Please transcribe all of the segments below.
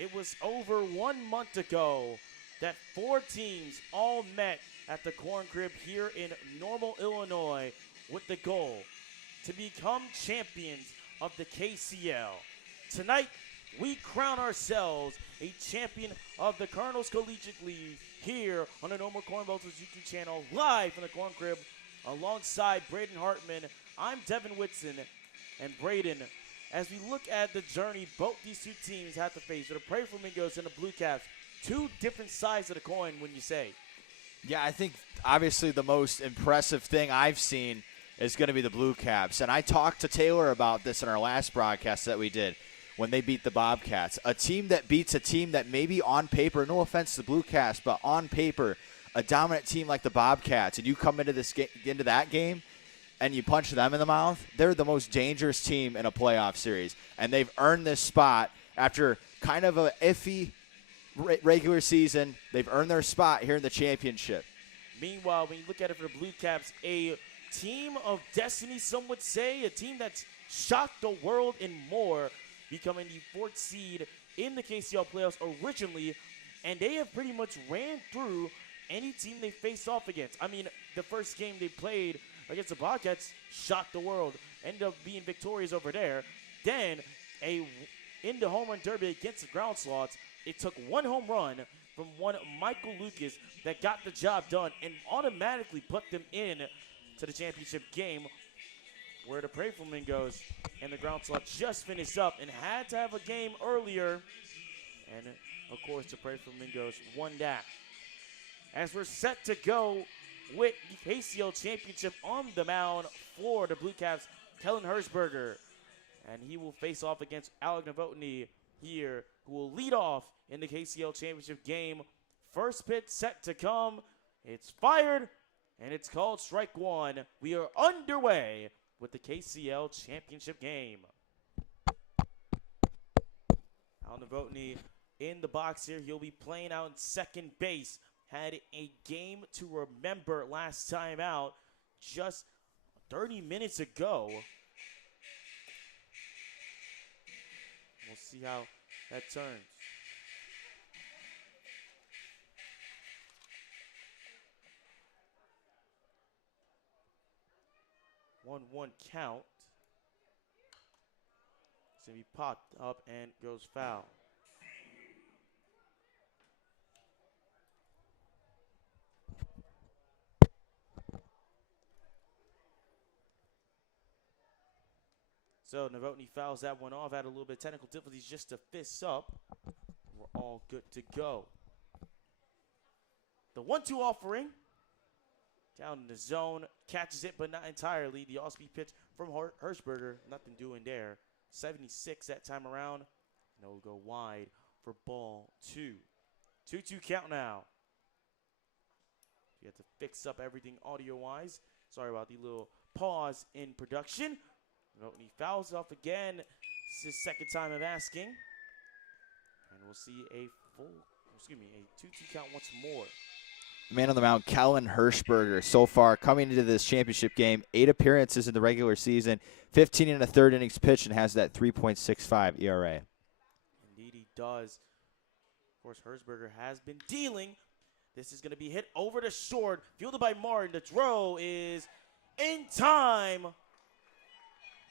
It was over 1 month ago that 4 teams all met at the Corn Crib here in Normal, Illinois with the goal to become champions of the KCL. Tonight, we crown ourselves a champion of the Colonels Collegiate League here on the Normal Corn Belters YouTube channel, live from the Corn Crib, alongside Braden Hartman. I'm Devin Witson, and Braden, as we look at the journey both these two teams have to face, the Prairie Flamingos and the Blue Caps, two different sides of the coin, when you say. Yeah, I think obviously the most impressive thing I've seen is going to be the Blue Caps. And I talked to Taylor about this in our last broadcast that we did when they beat the Bobcats. A team that beats a team that maybe on paper, no offense to the Blue Caps, but on paper, a dominant team like the Bobcats, and you come into that game and you punch them in the mouth, they're the most dangerous team in a playoff series. And they've earned this spot after kind of an iffy regular season. They've earned their spot here in the championship. Meanwhile, when you look at it for the Blue Caps, a team of destiny, some would say, a team that's shocked the world and more, becoming the 4th seed in the KCL playoffs originally, and they have pretty much ran through any team they faced off against. I mean, the first game they played against the Bobcats shocked the world, ended up being victorious over there. Then, in the home run derby against the Ground Sloths, it took one home run from one Michael Lucas that got the job done and automatically put them in to the championship game, where the Prairie Flamingos and the Ground Sloths just finished up and had to have a game earlier. And, of course, the Prairie Flamingos won that. As we're set to go with the KCL Championship on the mound for the Blue Caps, Kellen Hirschberger. And he will face off against Alec Novotny here, who will lead off in the KCL Championship game. First pitch set to come. It's fired, and it's called strike one. We are underway with the KCL Championship game. Al Novotny in the box here. He'll be playing out in second base. Had a game to remember last time out just 30 minutes ago. We'll see how that turns. One count. It's going to be popped up and goes foul. So Novotny fouls that one off. Had a little bit of technical difficulties just to fist up. We're all good to go. The 1-2 offering. Down in the zone. Catches it, but not entirely. The off-speed pitch from Hirschberger. Nothing doing there. 76 that time around. And it'll go wide for ball 2. 2-2 count now. You have to fix up everything audio-wise. Sorry about the little pause in production. Novotny fouls off again. This is his second time of asking. And we'll see a 2-2 count once more. Man on the mound, Kellen Hirschberger, so far coming into this championship game, 8 appearances in the regular season, 15 and a third innings pitched, and has that 3.65 ERA. Indeed he does. Of course, Hirschberger has been dealing. This is going to be hit over the short, fielded by Martin. The throw is in time.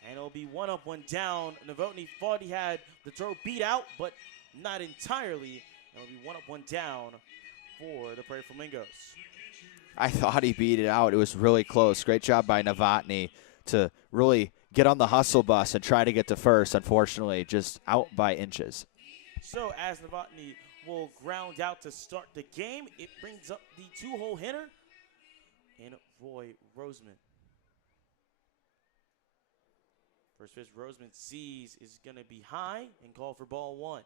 And it'll be 1 up, 1 down. Novotny thought he had the throw beat out, but not entirely. It'll be 1 up, 1 down for the Prairie Flamingos. I thought he beat it out. It was really close. Great job by Novotny to really get on the hustle bus and try to get to first. Unfortunately, just out by inches. So as Novotny will ground out to start the game, it brings up the 2-hole hitter in Roy Roseman. First pitch Roseman sees is going to be high and call for ball 1.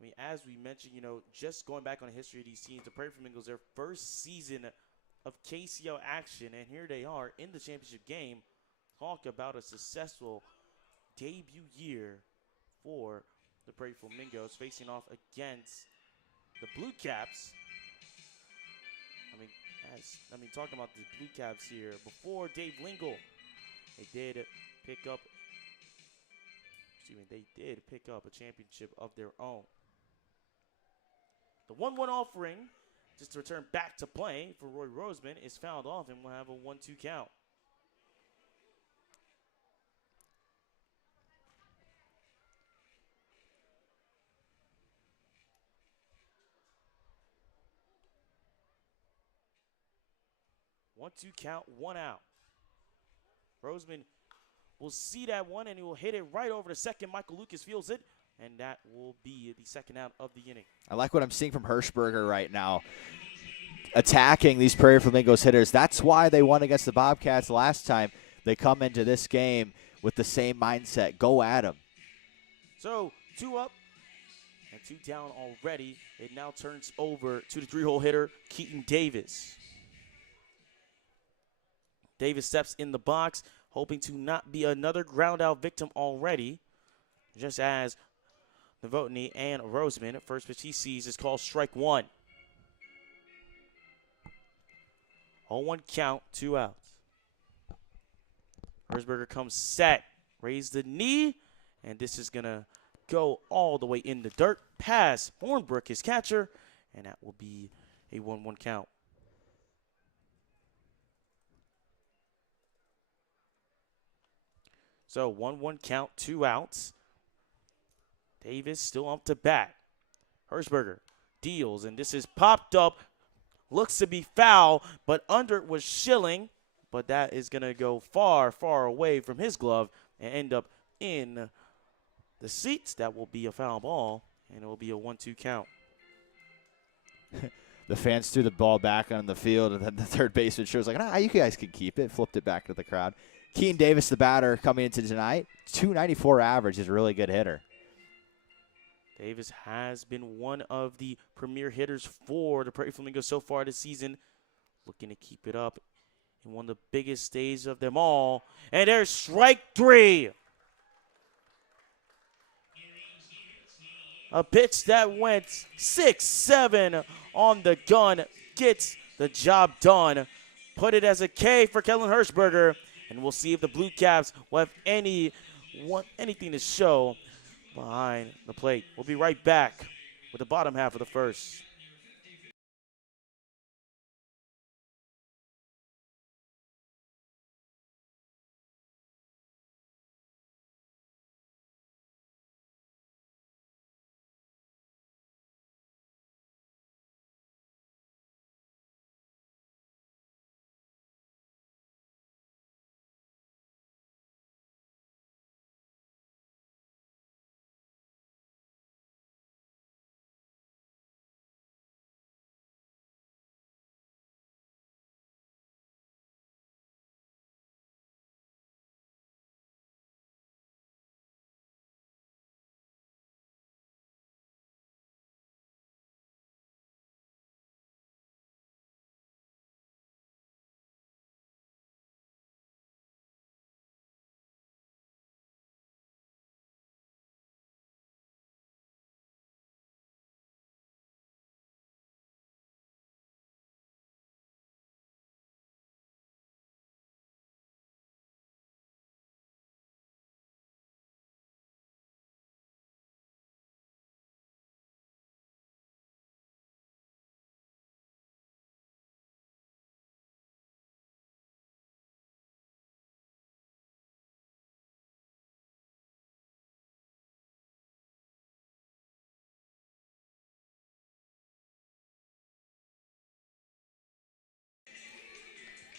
I mean, as we mentioned, just going back on the history of these teams, the Prairie Flamingos, their first season of KCL action, and here they are in the championship game. Talk about a successful debut year for the Prairie Flamingos, facing off against the Blue Caps. Talking about the Blue Caps here, before Dave Lingle, they did pick up excuse me, they did pick up a championship of their own. The 1-1 offering, just to return back to play for Roy Roseman, is fouled off and will have a 1-2 count. One-two count, 1 out. Roseman will see that one, and he will hit it right over the second. Michael Lucas feels it, and that will be the second out of the inning. I like what I'm seeing from Hirschberger right now, attacking these Prairie Flamingos hitters. That's why they won against the Bobcats last time. They come into this game with the same mindset. Go at them. So 2 up and 2 down already. It now turns over to the 3-hole hitter, Keaton Davis. Davis steps in the box, hoping to not be another ground-out victim already, just as Novotny and Roseman. First pitch he sees is called strike 1. 0-1 count, 2 outs. Hirschberger comes set, raise the knee, and this is going to go all the way in the dirt past Hornbrook, his catcher, and that will be a 1-1 count. So 1-1 count, 2 outs. Davis still up to bat. Hirschberger deals, and this is popped up. Looks to be foul, but under it was Schilling. But that is going to go far, far away from his glove and end up in the seats. That will be a foul ball, and it will be a 1-2 count. The fans threw the ball back on the field, and then the third baseman was like, nah, you guys can keep it. Flipped it back to the crowd. Keaton Davis, the batter, coming into tonight. 294 average, is a really good hitter. Davis has been one of the premier hitters for the Prairie Flamingos so far this season. Looking to keep it up in one of the biggest stages of them all. And there's strike 3. A pitch that went 6-7 on the gun gets the job done. Put it as a K for Kellen Hirschberger. And we'll see if the Blue Caps will have anything to show behind the plate. We'll be right back with the bottom half of the first.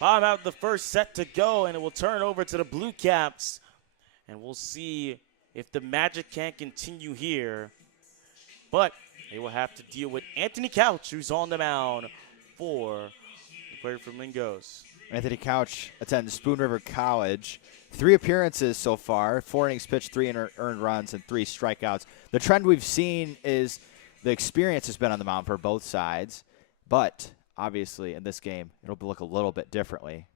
Bottom out the first, set to go, and it will turn over to the Blue Caps. And we'll see if the magic can continue here. But they will have to deal with Anthony Couch, who's on the mound for the Prairie Flamingos. Anthony Couch attends Spoon River College. 3 appearances so far, 4 innings pitched, 3 earned runs, and 3 strikeouts. The trend we've seen is the experience has been on the mound for both sides, but obviously in this game it'll look a little bit differently.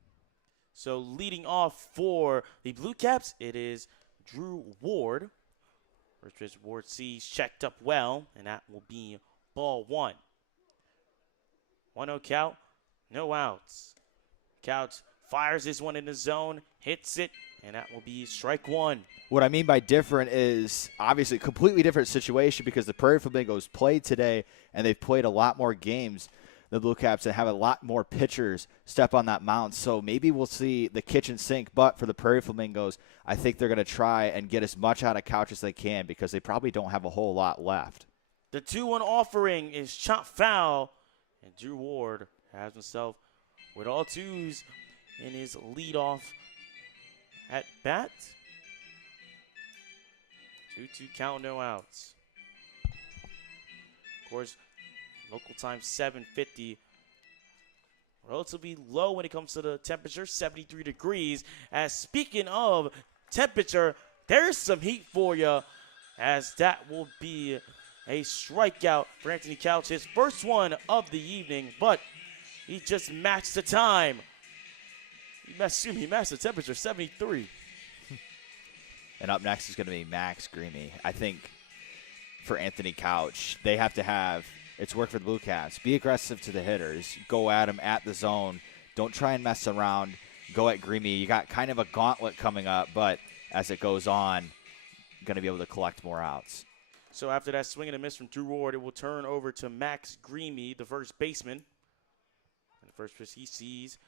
So leading off for the Blue Caps, it is Drew Ward. First pitch, Ward sees checked up well, and that will be ball 1. 1-0 count, no outs. Couch fires this one in the zone, hits it, and that will be strike one. What I mean by different is obviously a completely different situation because the Prairie Flamingos played today, and they've played a lot more games, the Blue Caps, and have a lot more pitchers step on that mound. So maybe we'll see the kitchen sink, but for the Prairie Flamingos, I think they're going to try and get as much out of Couch as they can because they probably don't have a whole lot left. The 2-1 offering is chopped foul, and Drew Ward has himself with all twos in his leadoff at bat. 2-2 count, no outs. Of course, local time 7:50. Relatively low when it comes to the temperature, 73 degrees. As speaking of temperature, there's some heat for you, as that will be a strikeout for Anthony Couch, his first one of the evening, but he just matched the time. He matched the temperature, 73. And up next is going to be Max Greamy. I think for Anthony Couch, they have to have, it's work for the Blue Caps. Be aggressive to the hitters. Go at them at the zone. Don't try and mess around. Go at Greamy. You got kind of a gauntlet coming up, but as it goes on, going to be able to collect more outs. So after that swing and a miss from Drew Ward, it will turn over to Max Greamy, the first baseman. And the first pitch he sees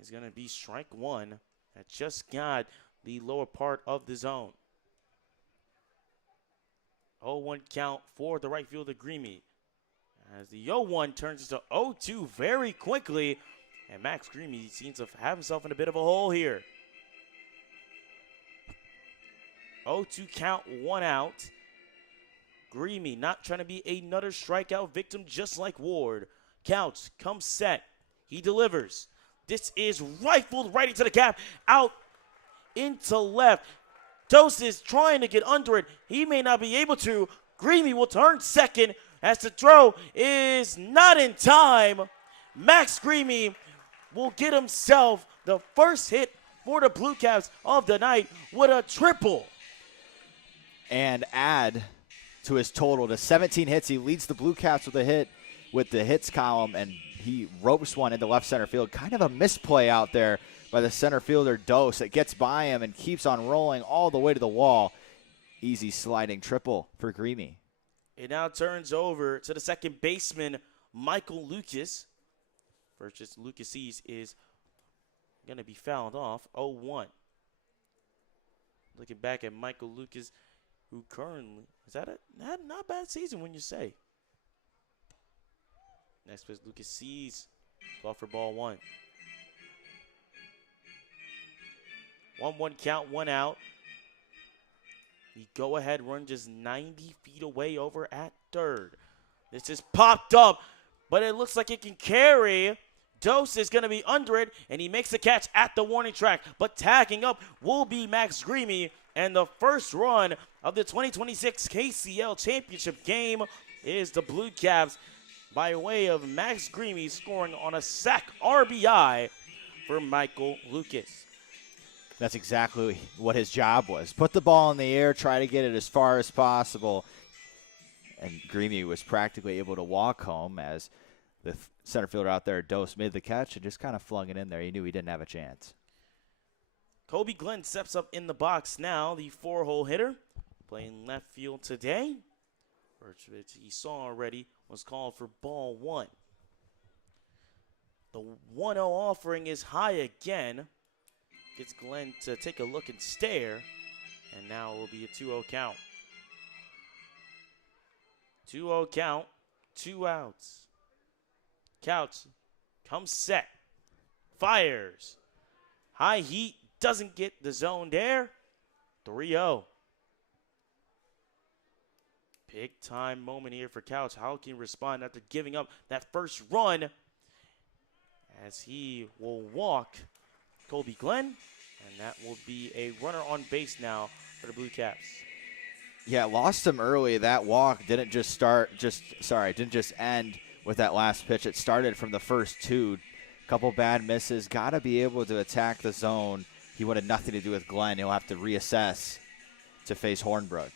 is going to be strike one. That just got the lower part of the zone. 0-1 count for the right fielder Greamy. As the 0-1 turns into 0-2 very quickly. And Max Greamy seems to have himself in a bit of a hole here. 0-2 count, 1 out. Greamy not trying to be another strikeout victim just like Ward. Couch comes set. He delivers. This is rifled right into the gap. Out into left. Dose is trying to get under it. He may not be able to. Greamy will turn second as the throw is not in time. Max Greamy will get himself the first hit for the Blue Caps of the night with a triple. And add to his total to 17 hits. He leads the Blue Caps with a hit with the hits column, and he ropes one into left center field. Kind of a misplay out there by the center fielder Dose. It gets by him and keeps on rolling all the way to the wall. Easy sliding triple for Greamy. It now turns over to the second baseman, Michael Lucas. First, just Lucas sees is going to be fouled off. 0-1. Looking back at Michael Lucas, who currently is that not bad season when you say. Next pitch, Lucas sees. Off for ball one. 1-1 count, 1 out. The go-ahead run just 90 feet away over at third. This is popped up, but it looks like it can carry. Dose is going to be under it, and he makes the catch at the warning track. But tagging up will be Max Greamy, and the first run of the 2026 KCL Championship game is the Blue Caps by way of Max Greamy scoring on a sac RBI for Michael Lucas. That's exactly what his job was. Put the ball in the air, try to get it as far as possible. And Greamy was practically able to walk home as the center fielder out there, Dose, made the catch and just kind of flung it in there. He knew he didn't have a chance. Kobe Glenn steps up in the box now, the 4-hole hitter, playing left field today. First pitch he saw already was called for ball one. The 1-0 offering is high again. Gets Glenn to take a look and stare. And now it will be a 2-0 count. 2-0 count, 2 outs. Couch comes set. Fires. High heat doesn't get the zone there. 3-0. Big time moment here for Couch. How can he respond after giving up that first run? As he will walk Colby Glenn, and that will be a runner on base now for the Blue Caps. Yeah, lost him early. That walk didn't just end with that last pitch. It started from the first two. Couple bad misses. Got to be able to attack the zone. He wanted nothing to do with Glenn. He'll have to reassess to face Hornbrook.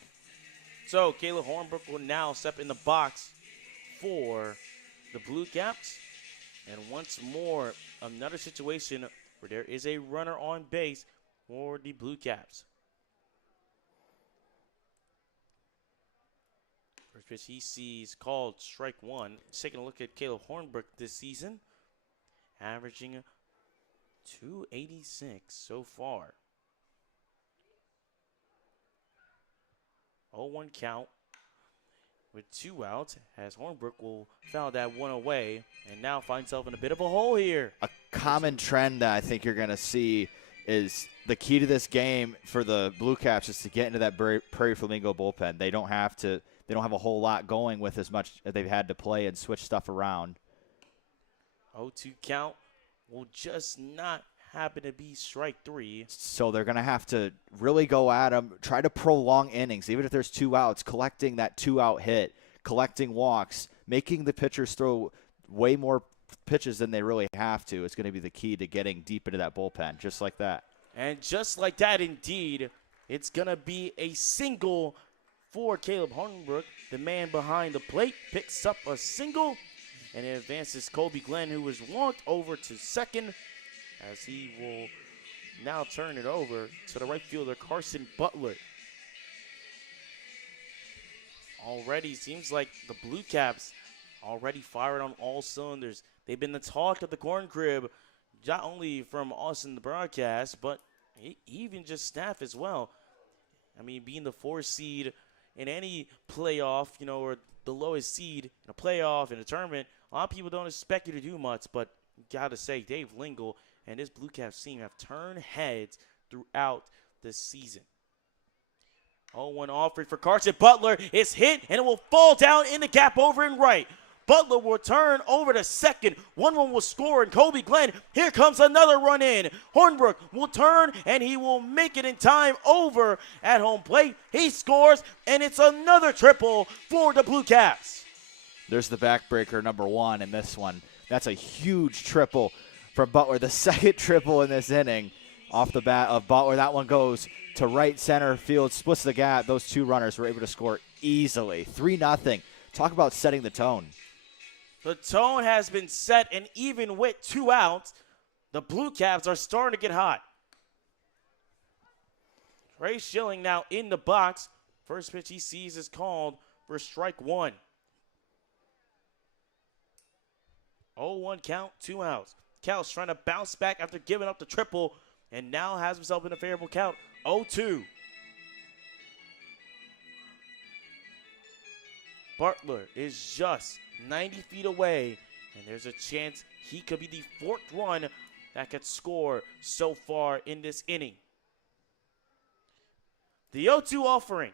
So Caleb Hornbrook will now step in the box for the Blue Caps. And once more, another situation where there is a runner on base for the Blue Caps. First pitch he sees called strike one. Taking a look at Caleb Hornbrook this season, averaging 286 so far. 0-1 count with 2 outs as Hornbrook will foul that one away and now find himself in a bit of a hole here. A common trend that I think you're going to see is the key to this game for the Blue Caps is to get into that Prairie Flamingo bullpen. They don't have a whole lot going with as much as they've had to play and switch stuff around. 0-2 count will just not happen to be strike 3. So they're going to have to really go at them, try to prolong innings, even if there's 2 outs, collecting that 2-out hit, collecting walks, making the pitchers throw way more pitches than they really have to. It's going to be the key to getting deep into that bullpen, just like that. And just like that, indeed, it's going to be a single for Caleb Hornbrook. The man behind the plate picks up a single, and it advances Kobe Glenn, who was walked over to second, as he will now turn it over to the right fielder, Carson Butler. Already seems like the Blue Caps already fired on all cylinders. They've been the talk of the Corn Crib, not only from us in the broadcast, but even just staff as well. I mean, being the 4th seed in any playoff, or the lowest seed in a playoff, in a tournament, a lot of people don't expect you to do much, but you got to say, Dave Lingle and this Blue Caps team have turned heads throughout the season. 0-1 offering for Carson Butler. It's hit, and it will fall down in the gap over and right. Butler will turn over to second. 1-1 will score, and Kobe Glenn, here comes another run in. Hornbrook will turn, and he will make it in time over at home plate. He scores, and it's another triple for the Blue Caps. There's the backbreaker number 1 in this one. That's a huge triple from Butler. The second triple in this inning off the bat of Butler. That one goes to right center field, splits the gap. Those 2 runners were able to score easily. 3-0. Talk about setting the tone. The tone has been set, and even with 2 outs, the Blue Caps are starting to get hot. Trey Schilling now in the box. First pitch he sees is called for strike 1. 0-1 count, 2 outs. Cal's trying to bounce back after giving up the triple, and now has himself in a favorable count. 0-2. Butler is just 90 feet away, and there's a chance he could be the 4th run that could score so far in this inning. The 0-2 offering.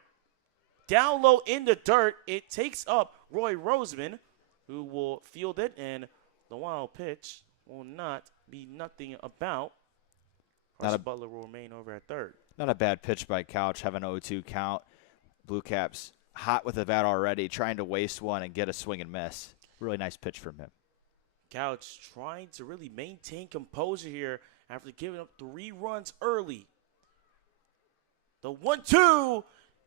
Down low in the dirt, it takes up Roy Roseman, who will field it, and the wild pitch will not be nothing about. Carson Butler will remain over at third. Not a bad pitch by Couch, having an 0-2 count. Blue Caps hot with the bat already, trying to waste one and get a swing and miss. Really nice pitch from him. Couch trying to really maintain composure here after giving up 3 runs early. The 1-2,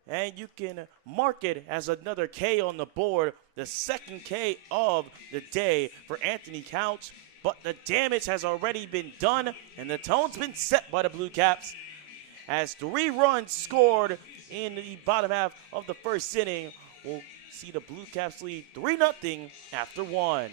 and you can mark it as another K on the board. The 2nd K of the day for Anthony Couch. But the damage has already been done, and the tone's been set by the Blue Caps as 3 runs scored in the bottom half of the 1st inning. We'll see the Blue Caps lead 3-0 after 1.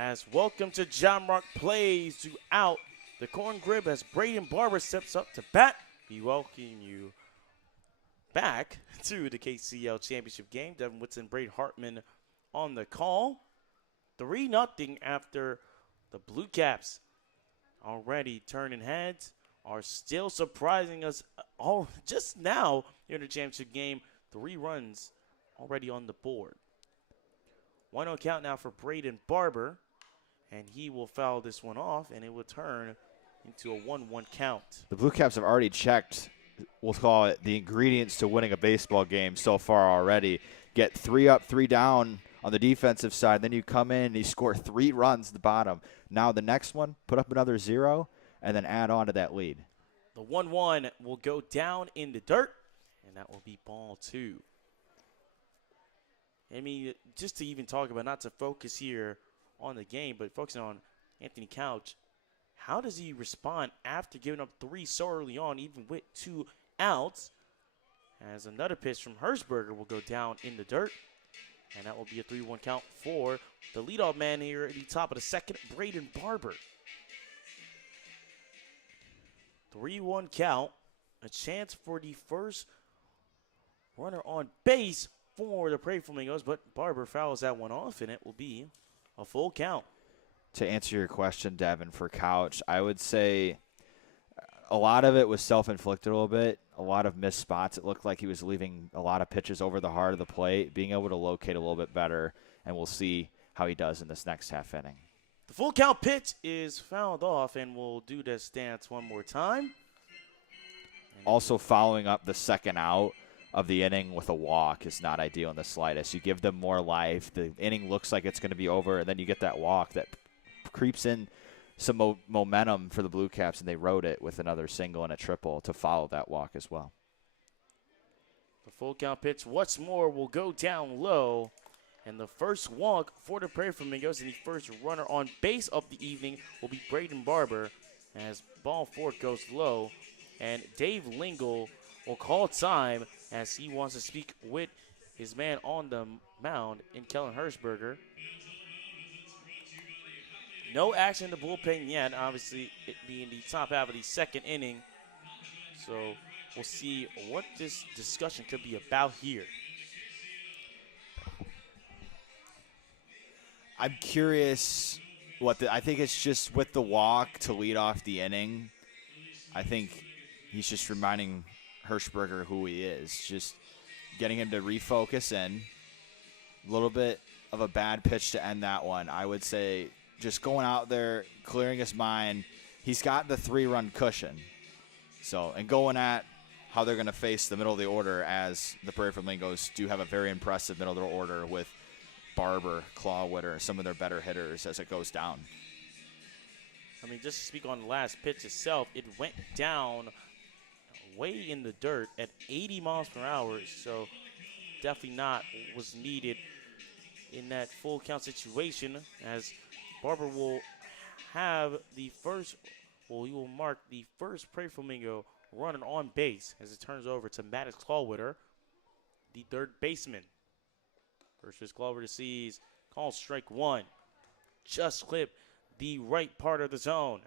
As welcome to John Mark plays to out the corn grib as Braden Barber steps up to bat. We welcome you back to the KCL Championship game. Devin Witson, Braden Hartman on the call. 3-0 after the Blue Caps already turning heads, are still surprising us all just now here in the championship game. 3 runs already on the board. 1-0 count now for Braden Barber, and he will foul this one off, and it will turn into a 1-1 count. The Blue Caps have already checked, we'll call it, the ingredients to winning a baseball game so far already. Get 3 up, 3 down on the defensive side. Then you come in and you score 3 runs at the bottom. Now the next one, put up another 0, and then add on to that lead. The 1-1 will go down in the dirt, and that will be ball 2. I mean, just to even talk about, not to focus here on the game, but focusing on Anthony Couch, how does he respond after giving up 3 so early on, even with 2 outs? As another pitch from Hershberger will go down in the dirt, and that will be a 3-1 count for the leadoff man here at the top of the second, Braden Barber. 3-1 count, a chance for the first runner on base for the Prairie Flamingos, but Barber fouls that one off, and it will be a full count. To answer your question, Devin, for Couch, I would say a lot of it was self-inflicted a little bit. A lot of missed spots. It looked like he was leaving a lot of pitches over the heart of the plate, being able to locate a little bit better, and we'll see how he does in this next half inning. The full count pitch is fouled off, and we'll do the stance one more time. Also following up the second out of the inning with a walk is not ideal in the slightest. You give them more life. The inning looks like it's going to be over, and then you get that walk that creeps in some momentum for the Blue Caps, and they rode it with another single and a triple to follow that walk as well. The full count pitch once more will go down low, and the first walk for the Prairie Flamingos and the first runner on base of the evening will be Braden Barber as ball 4 goes low, and Dave Lingle will call time as he wants to speak with his man on the mound in Kellen Hershberger. No action in the bullpen yet, obviously it being the top half of the second inning. So we'll see what this discussion could be about here. I'm curious I think it's just with the walk to lead off the inning. I think he's just reminding Hershberger who he is, just getting him to refocus in. A little bit of a bad pitch to end that one. I would say just going out there, clearing his mind. He's got the 3-run cushion. So, and going at how they're going to face the middle of the order, as the Prairie Flamingos do have a very impressive middle of the order with Barber, Clawwitter, some of their better hitters as it goes down. I mean, just to speak on the last pitch itself, it went down way in the dirt at 80 miles per hour, so definitely not what was needed in that full count situation, as Barber will have the first, well, he will mark the first Prairie Flamingo runner on base as it turns over to Maddox Clawwitter, the third baseman. First pitch, Clawwitter sees, calls strike 1. Just clipped the right part of the zone.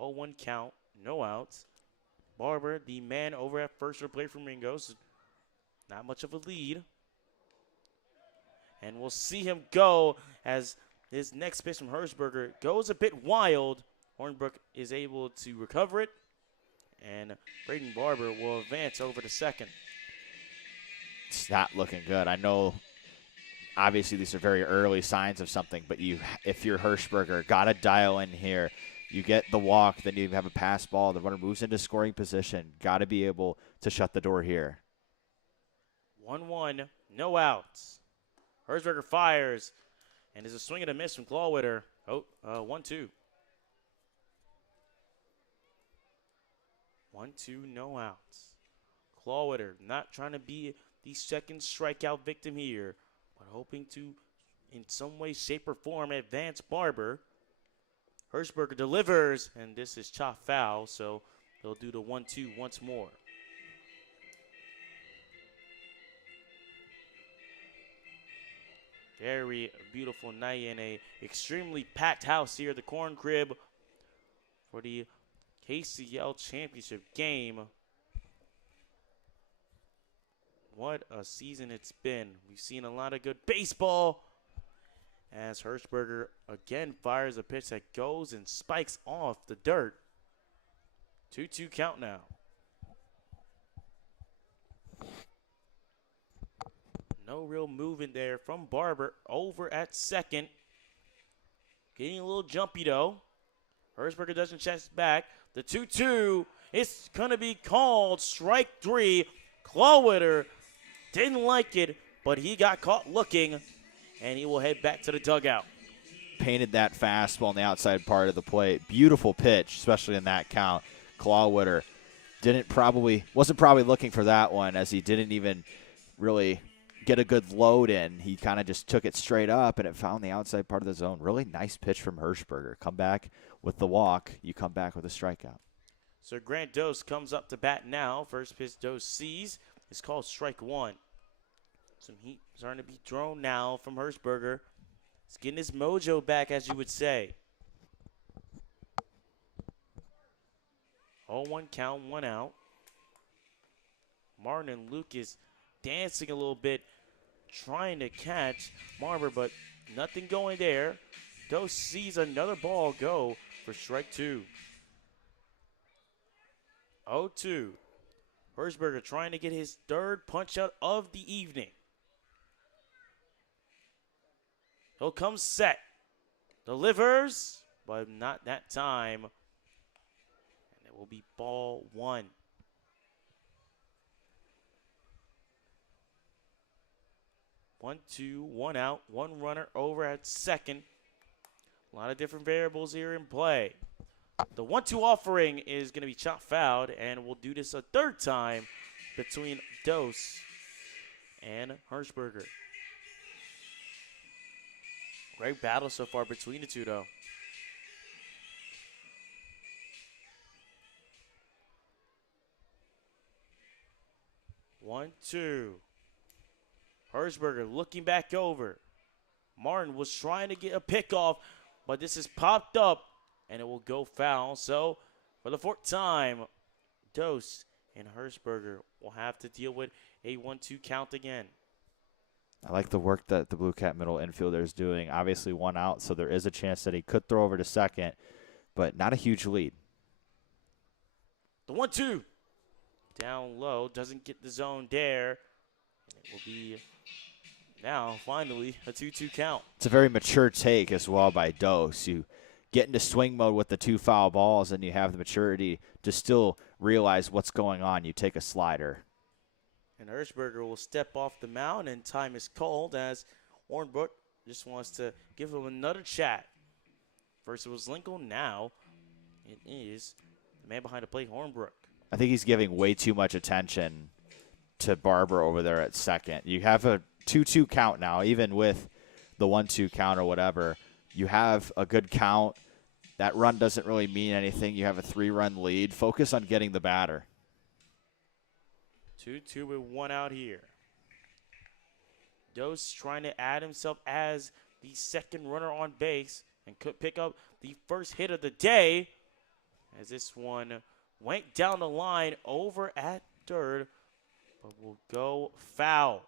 0-1 count, no outs. Barber, the man over at first for Prairie Flamingos, not much of a lead. And we'll see him go as his next pitch from Hershberger goes a bit wild. Hornbrook is able to recover it, and Braden Barber will advance over to second. It's not looking good. I know, obviously, these are very early signs of something, but if you're Hershberger, got to dial in here. You get the walk, then you have a pass ball. The runner moves into scoring position. Got to be able to shut the door here. 1-1, no outs. Hershberger fires, and there's a swing and a miss from Clawwitter. 1-2. 1-2, no outs. Clawwitter not trying to be the second strikeout victim here, but hoping to, in some way, shape, or form, advance Barber. Hershberger delivers, and this is chopped foul, so they'll do the 1-2 once more. Very beautiful night in a extremely packed house here at the Corn Crib for the KCL Championship game. What a season it's been. We've seen a lot of good baseball as Hirschberger again fires a pitch that goes and spikes off the dirt. 2-2 count now. No real movement there from Barber over at second. Getting a little jumpy though. Hirschberger doesn't chest back. The 2-2 is going to be called strike 3. Clawwitter didn't like it, but he got caught looking, and he will head back to the dugout. Painted that fastball on the outside part of the plate. Beautiful pitch, especially in that count. Clawwitter wasn't probably looking for that one, as he didn't even really get a good load in. He kind of just took it straight up, and it found the outside part of the zone. Really nice pitch from Hirschberger. Come back with the walk. You come back with a strikeout. So Grant Dose comes up to bat now. First pitch Dose sees. It's called strike 1. Some heat starting to be thrown now from Hirschberger. He's getting his mojo back, as you would say. 0-1 count, 1 out. Martin and Lucas dancing a little bit, trying to catch Barber, but nothing going there. Dose sees another ball go for strike 2. 0-2. Hirschberger trying to get his third punch out of the evening. He'll come set. Delivers, but not that time. And it will be ball 1. 1-2, 1 out, 1 runner over at second. A lot of different variables here in play. The 1-2 offering is going to be chopped fouled, and we'll do this a third time between Dose and Hirschberger. Great battle so far between the two, though. One, two. Hirschberger looking back over. Martin was trying to get a pickoff, but this is popped up, and it will go foul. So, for the 4th time, Dose and Hirschberger will have to deal with a 1-2 count again. I like the work that the Blue Cap middle infielder is doing. Obviously 1 out, so there is a chance that he could throw over to second, but not a huge lead. The 1-2. Down low, doesn't get the zone there. And it will be now, finally, a 2-2 count. It's a very mature take as well by Dose. You get into swing mode with the 2 foul balls, and you have the maturity to still realize what's going on. You take a slider. And Hirschberger will step off the mound, and time is called as Hornbrook just wants to give him another chat. First it was Lincoln, now it is the man behind the plate, Hornbrook. I think he's giving way too much attention to Barber over there at second. You have a 2-2 count now, even with the 1-2 count or whatever. You have a good count. That run doesn't really mean anything. You have a 3-run lead. Focus on getting the batter. 2-2 with 1 out here. Dose trying to add himself as the second runner on base and could pick up the first hit of the day, as this one went down the line over at third, but will go foul.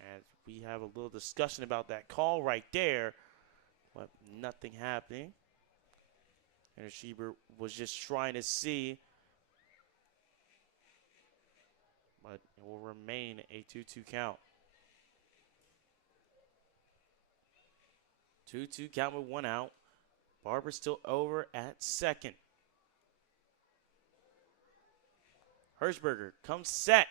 As we have a little discussion about that call right there, but nothing happening. And Schieber was just trying to see, but it will remain a 2-2 count. 2-2 count with 1 out. Barber still over at second. Hirschberger comes set,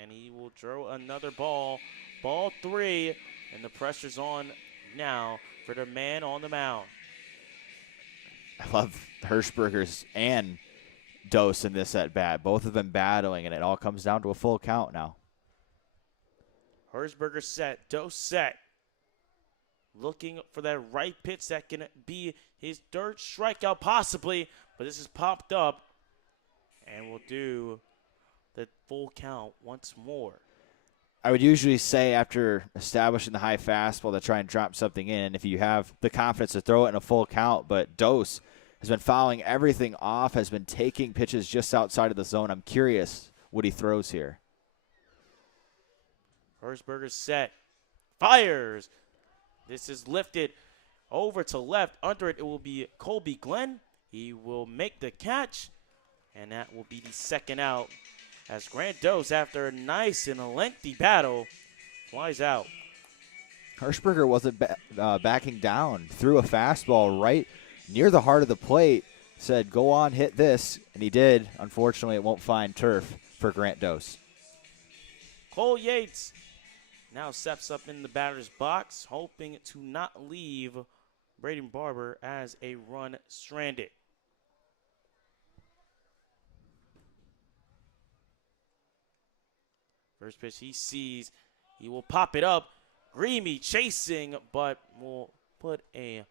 and he will throw another ball. Ball 3, and the pressure's on now for the man on the mound. I love Hirschberger's and Dose in this at bat. Both of them battling, and it all comes down to a full count now. Hirschberger set, Dose set. Looking for that right pitch that can be his third strikeout possibly, but this is popped up, and we'll do the full count once more. I would usually say after establishing the high fastball to try and drop something in if you have the confidence to throw it in a full count. But Dose has been fouling everything off, has been taking pitches just outside of the zone. I'm curious what he throws here. Hershberger set. Fires. This is lifted over to left. Under it, it will be Colby Glenn. He will make the catch, and that will be the second out as Grant Dose, after a nice and a lengthy battle, flies out. Hershberger wasn't backing down, threw a fastball right near the heart of the plate, said, go on, hit this, and he did. Unfortunately, it won't find turf for Grant Dose. Cole Yates now steps up in the batter's box, hoping to not leave Braden Barber as a run stranded. First pitch he sees, he will pop it up. Greamy chasing, but will put a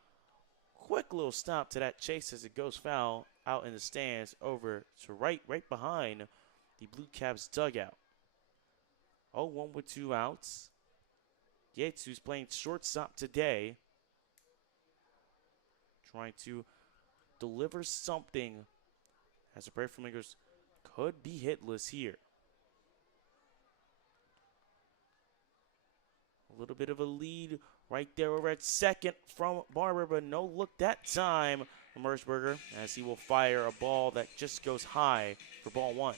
quick little stop to that chase as it goes foul out in the stands over to right behind the Blue Caps dugout. 0-1 with 2 outs. Yates, who's playing shortstop today, trying to deliver something as the Prairie Flamingos could be hitless here. A little bit of a lead right there over at second from Barber, but no look that time from Hershberger as he will fire a ball that just goes high for ball 1.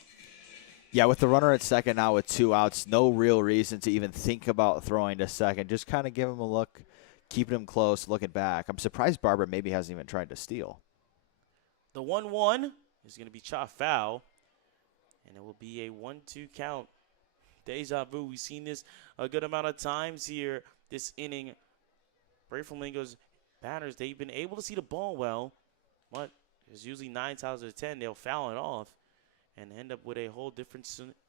Yeah, with the runner at second now with 2 outs, no real reason to even think about throwing to second. Just kind of give him a look, keeping him close, looking back. I'm surprised Barber maybe hasn't even tried to steal. The 1-1 is going to be chopped foul, and it will be a 1-2 count. Deja vu. We've seen this a good amount of times here this inning. Prairie Flamingos batters, they've been able to see the ball well, but it's usually 9 times out of 10 they'll foul it off and end up with a whole different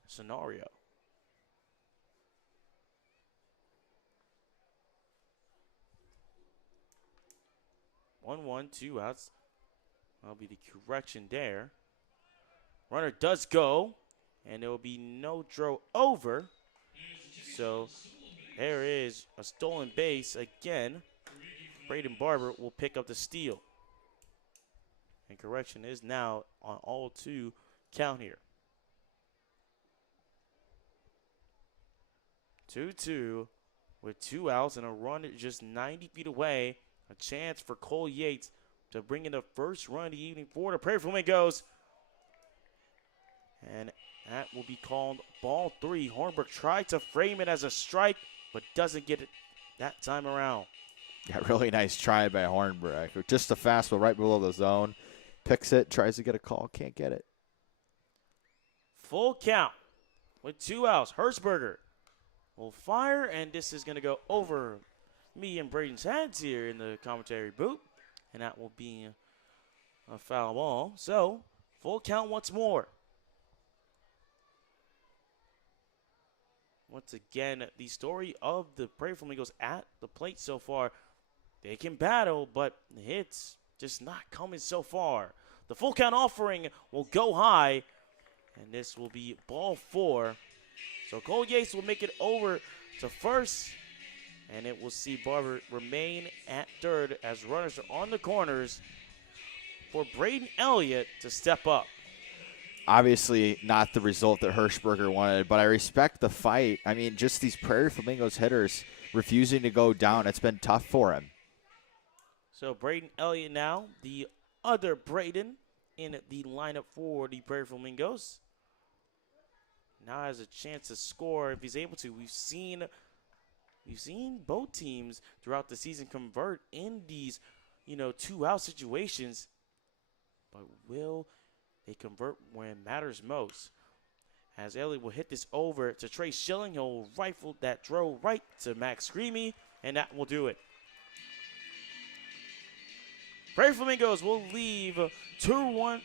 scenario. One, 2 outs. That'll be the correction there. Runner does go, and there will be no throw over. So there is a stolen base again. Braden Barber will pick up the steal. And correction is now on all 2 count here. 2-2 with 2 outs and a run just 90 feet away. A chance for Cole Yates to bring in the first run of the evening for the Prairie Flamingos. And that will be called ball 3. Hornberg tried to frame it as a strike, but doesn't get it that time around. Yeah, really nice try by Hornberg. Just a fastball right below the zone. Picks it, tries to get a call, can't get it. Full count with 2 outs. Hershberger will fire, and this is going to go over me and Braden's heads here in the commentary booth. And that will be a foul ball. So, full count once more. Once again, the story of the Prairie Flamingos at the plate so far. They can battle, but the hits just not coming so far. The full count offering will go high, and this will be ball 4. So Cole Yates will make it over to first, and it will see Barber remain at third as runners are on the corners for Braden Elliott to step up. Obviously not the result that Hershberger wanted, but I respect the fight. I mean, just these Prairie Flamingos hitters refusing to go down. It's been tough for him. So Braden Elliott now, the other Braden in the lineup for the Prairie Flamingos. Now has a chance to score if he's able to. We've seen both teams throughout the season convert in these, 2-out situations. But will they convert when it matters most? As Elliott will hit this over to Trey Schilling. He'll rifle that throw right to Max Screamy, and that will do it. Prairie Flamingos will leave 2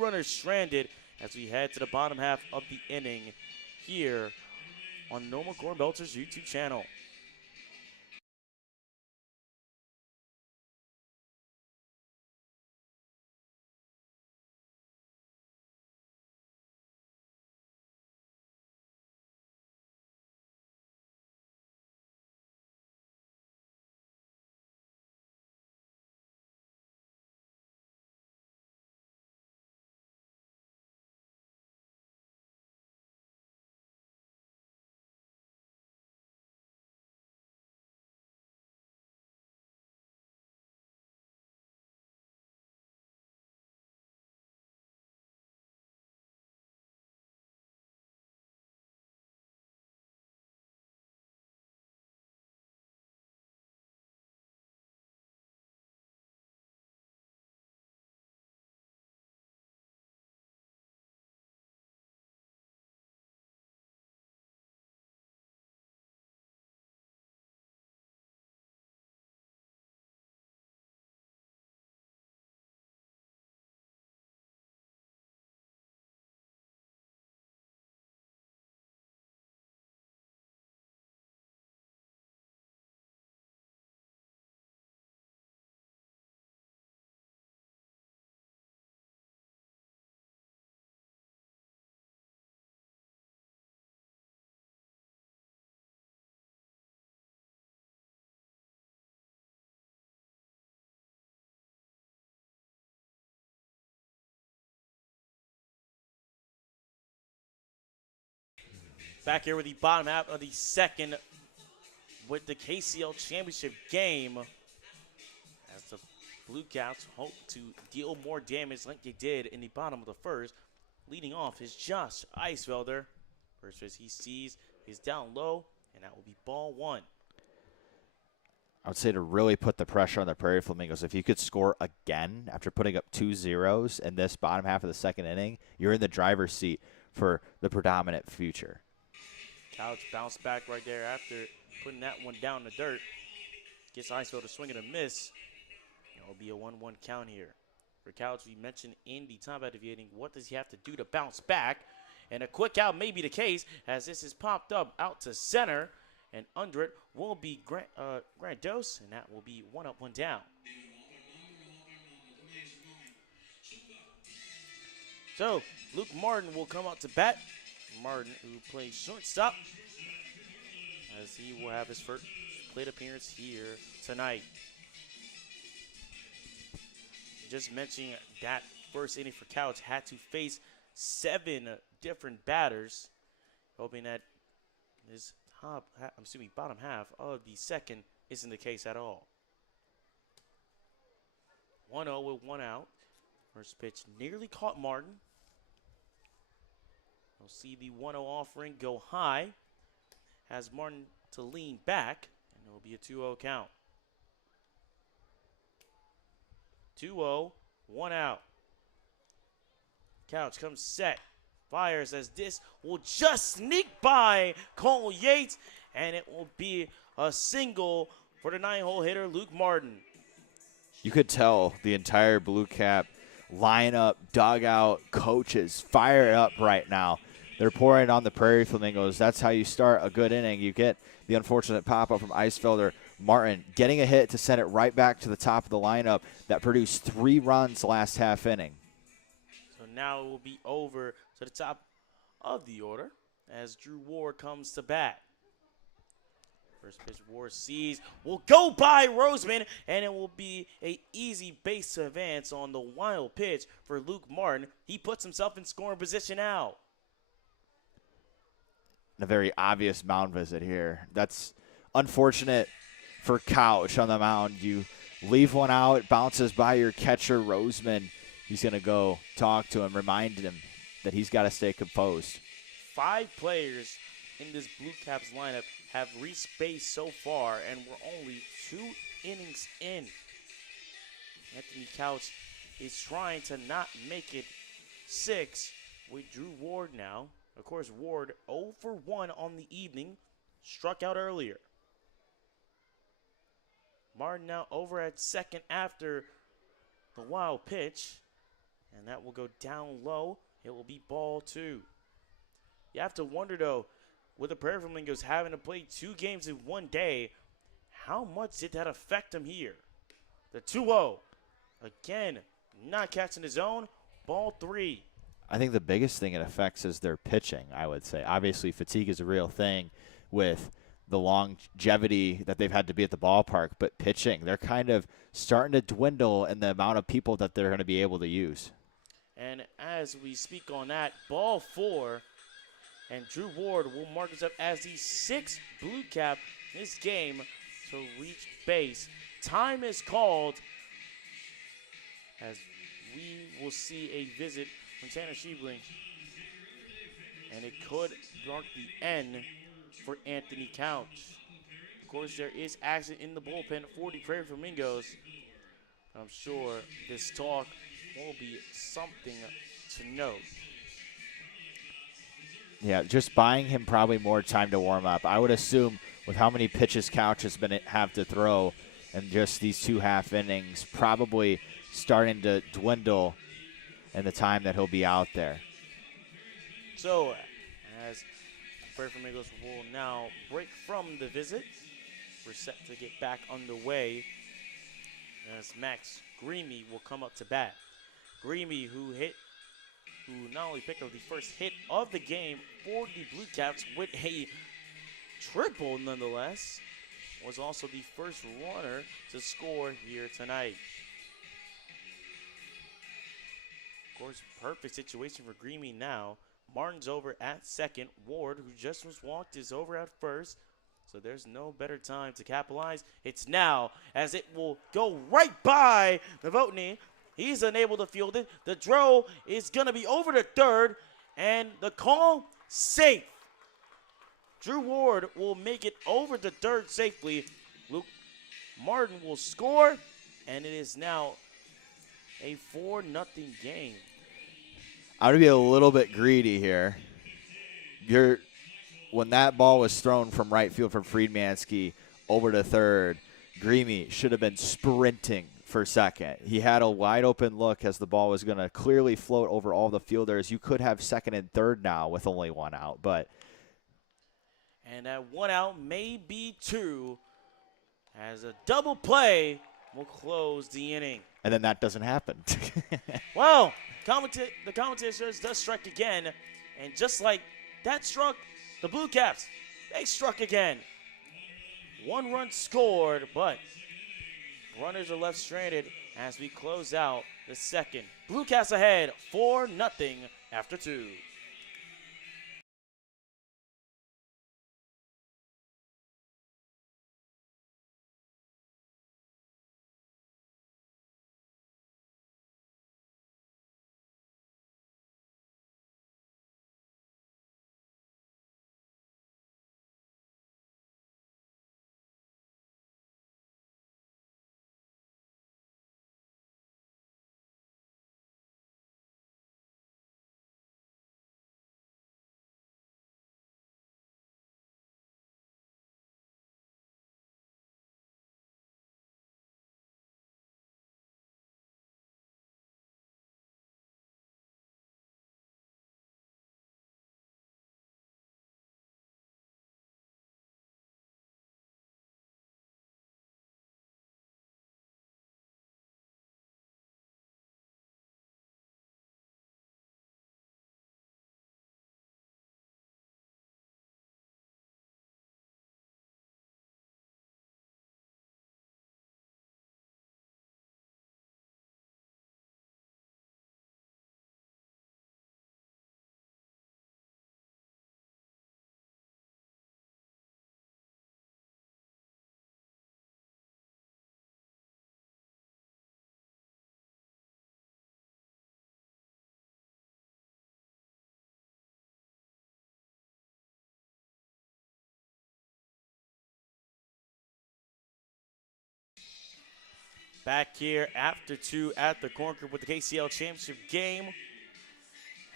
runners stranded as we head to the bottom half of the inning here on Normal Corn Belcher's YouTube channel. Back here with the bottom half of the second with the KCL Championship game. As the Blue Caps hope to deal more damage like they did in the bottom of the first. Leading off is Josh Eisfelder. First pitch he sees is down low, and that will be ball one. I would say to really put the pressure on the Prairie Flamingos, if you could score again after putting up 2 zeros in this bottom half of the second inning, you're in the driver's seat for the predominant future. Couch bounced back right there after putting that one down in the dirt. Gets Eisfelder to swing and a miss. It will be a 1-1 count here. For Couch, we mentioned in the time deviating, what does he have to do to bounce back? And a quick out may be the case, as this is popped up out to center. And under it will be Grandos, and that will be 1 up, 1 down. So, Luke Martin will come out to bat. Martin, who plays shortstop, as he will have his first plate appearance here tonight. Just mentioning that first inning for Couch had to face 7 different batters, hoping that this bottom half of the second isn't the case at all. 1-0 with 1 out. First pitch nearly caught Martin. We'll see the 1-0 offering go high. Has Martin to lean back, and it will be a 2-0 count. 2-0, 1 out. Couch comes set. Fires as this will just sneak by Cole Yates, and it will be a single for the 9-hole hitter, Luke Martin. You could tell the entire Blue Cap lineup, dugout, coaches fire up right now. They're pouring on the Prairie Flamingos. That's how you start a good inning. You get the unfortunate pop-up from Eisfelder. Martin getting a hit to send it right back to the top of the lineup that produced 3 runs last half inning. So now it will be over to the top of the order as Drew Ward comes to bat. First pitch Ward sees will go by Roseman, and it will be an easy base to advance on the wild pitch for Luke Martin. He puts himself in scoring position now. A very obvious mound visit here. That's unfortunate for Couch on the mound. You leave one out, it bounces by your catcher, Roseman. He's going to go talk to him, remind him that he's got to stay composed. 5 players in this Blue Caps lineup have reached base so far, and we're only 2 innings in. Anthony Couch is trying to not make it 6 with Drew Ward now. Of course, Ward 0 for 1 on the evening, struck out earlier. Martin now over at second after the wild pitch, and that will go down low. It will be ball 2. You have to wonder, though, with the Prairie Flamingos having to play 2 games in 1 day, how much did that affect them here? The 2-0, again, not catching his own, ball 3. I think the biggest thing it affects is their pitching, I would say. Obviously, fatigue is a real thing with the longevity that they've had to be at the ballpark, but pitching, they're kind of starting to dwindle in the amount of people that they're going to be able to use. And as we speak on that, ball 4, and Drew Ward will mark us up as the 6th Blue Cap in this game to reach base. Time is called as we will see a visit from Tanner Schiebling, and it could mark the end for Anthony Couch. Of course, there is action in the bullpen for the Prairie Flamingos. I'm sure this talk will be something to note. Yeah, just buying him probably more time to warm up. I would assume with how many pitches Couch has been have to throw in just these 2 half innings, probably starting to dwindle in the time that he'll be out there. So, as Prairie Flamingos will now break from the visit, we're set to get back underway as Max Greamy will come up to bat. Greamy, who not only picked up the first hit of the game for the Blue Caps with a triple nonetheless, was also the first runner to score here tonight. Of course, perfect situation for Greamy now Martin's over at second. Ward, who just was walked, is over at first. So there's no better time to capitalize. It's now, as it will go right by Novotny. He's unable to field it. The throw is going to be over to third, and the call safe. Drew Ward will make it over to third safely. Luke Martin will score, and it is now a 4-0 game. I'm going to be a little bit greedy here. When that ball was thrown from right field from Friedmansky over to third, Greamy should have been sprinting for second. He had a wide open look as the ball was going to clearly float over all the fielders. You could have second and third now with only one out, but. And that one out may be two, as a double play will close the inning. And then that doesn't happen. Well, the commentator does strike again, and just like that struck, the Blue Caps, they struck again. 1 run scored, but runners are left stranded as we close out the second. Blue Caps ahead 4-0 after 2. Back here after 2 at the Corn Group with the KCL Championship game,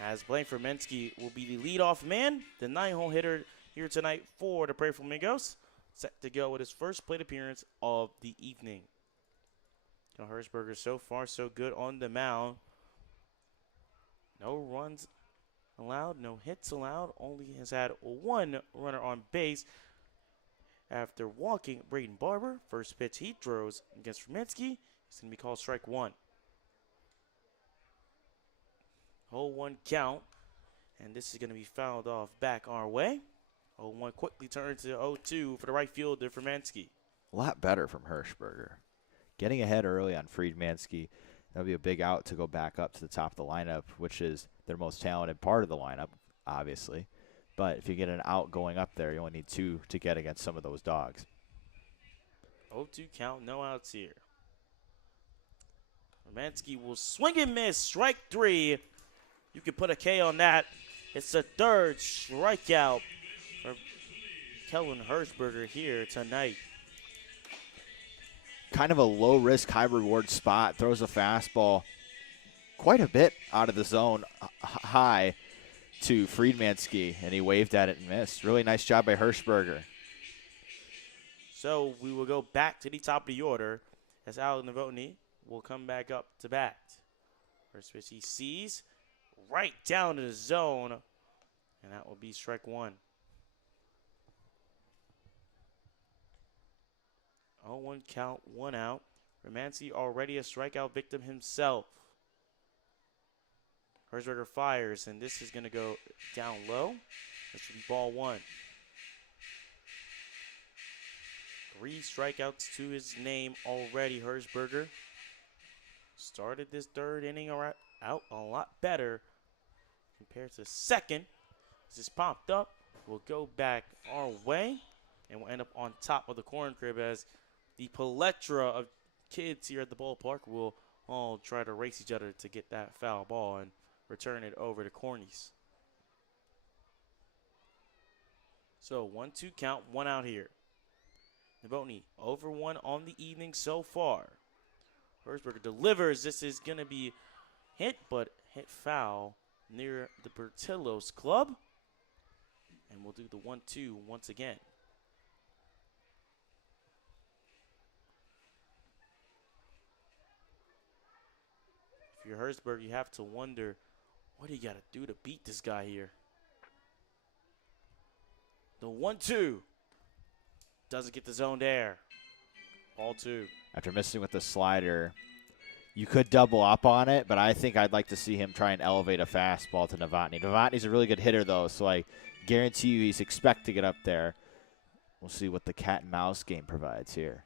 as Blaine Fermensky will be the leadoff man, the 9-hole hitter here tonight for the Prairie Flamingos, set to go with his first plate appearance of the evening. Hirschberger so far so good on the mound. No runs allowed, no hits allowed, only has had 1 runner on base. After walking Braden Barber, first pitch he throws against Fermensky, it's going to be called strike 1. 0-1 count, and this is going to be fouled off back our way. 0-1 quickly turns to 0-2 for the right fielder, Fermensky. A lot better from Hirschberger. Getting ahead early on Friedmansky, that would be a big out to go back up to the top of the lineup, which is their most talented part of the lineup, obviously. But if you get an out going up there, you only need 2 to get against some of those dogs. 0-2 count, no outs here. Fermensky will swing and miss, strike 3. You can put a K on that. It's the 3rd strikeout for Kellen Hirschberger here tonight. Kind of a low-risk, high-reward spot. Throws a fastball quite a bit out of the zone high to Friedmansky, and he waved at it and missed. Really nice job by Hirschberger. So we will go back to the top of the order as Al Novotny will come back up to bat. First pitch he sees right down to the zone, and that will be strike 1. 0-1 count, 1 out. Romancy already a strikeout victim himself. Hirschberger fires, and this is going to go down low. This should be ball 1. 3 strikeouts to his name already, Hirschberger. Started this 3rd inning out a lot better compared to the second. This is popped up. We'll go back our way, and we'll end up on top of the corn crib as the plethora of kids here at the ballpark will all try to race each other to get that foul ball and return it over to Cornies. So 1-2 count, 1 out here. Novotny over 1 on the evening so far. Herzberger delivers. This is going to be hit, but hit foul near the Bertillos club. And we'll do the 1-2 once again. If you're Herzberg, you have to wonder, what do you got to do to beat this guy here? The 1-2 doesn't get the zoned air. Ball 2. After missing with the slider, you could double up on it, but I think I'd like to see him try and elevate a fastball to Novotny. Novotny's a really good hitter, though, so I guarantee you he's expect to get up there. We'll see what the cat and mouse game provides here.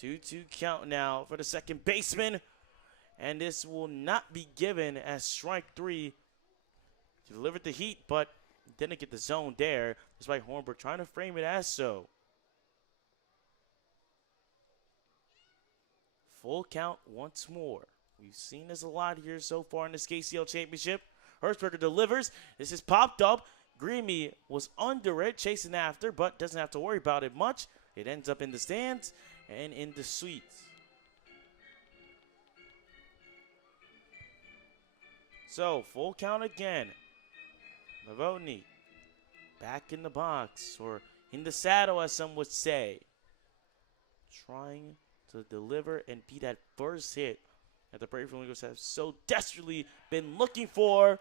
2-2 count now for the second baseman. And this will not be given as strike 3. He delivered the heat, but didn't get the zone there, despite Hornberg trying to frame it as so. Full count once more. We've seen this a lot here so far in this KCL Championship. Herzberger delivers. This is popped up. Greamy was under it, chasing after, but doesn't have to worry about it much. It ends up in the stands and in the suites. So, full count again. Novotny back in the box, or in the saddle, as some would say. Trying to deliver and be that first hit that the Prairie Flamingos have so desperately been looking for.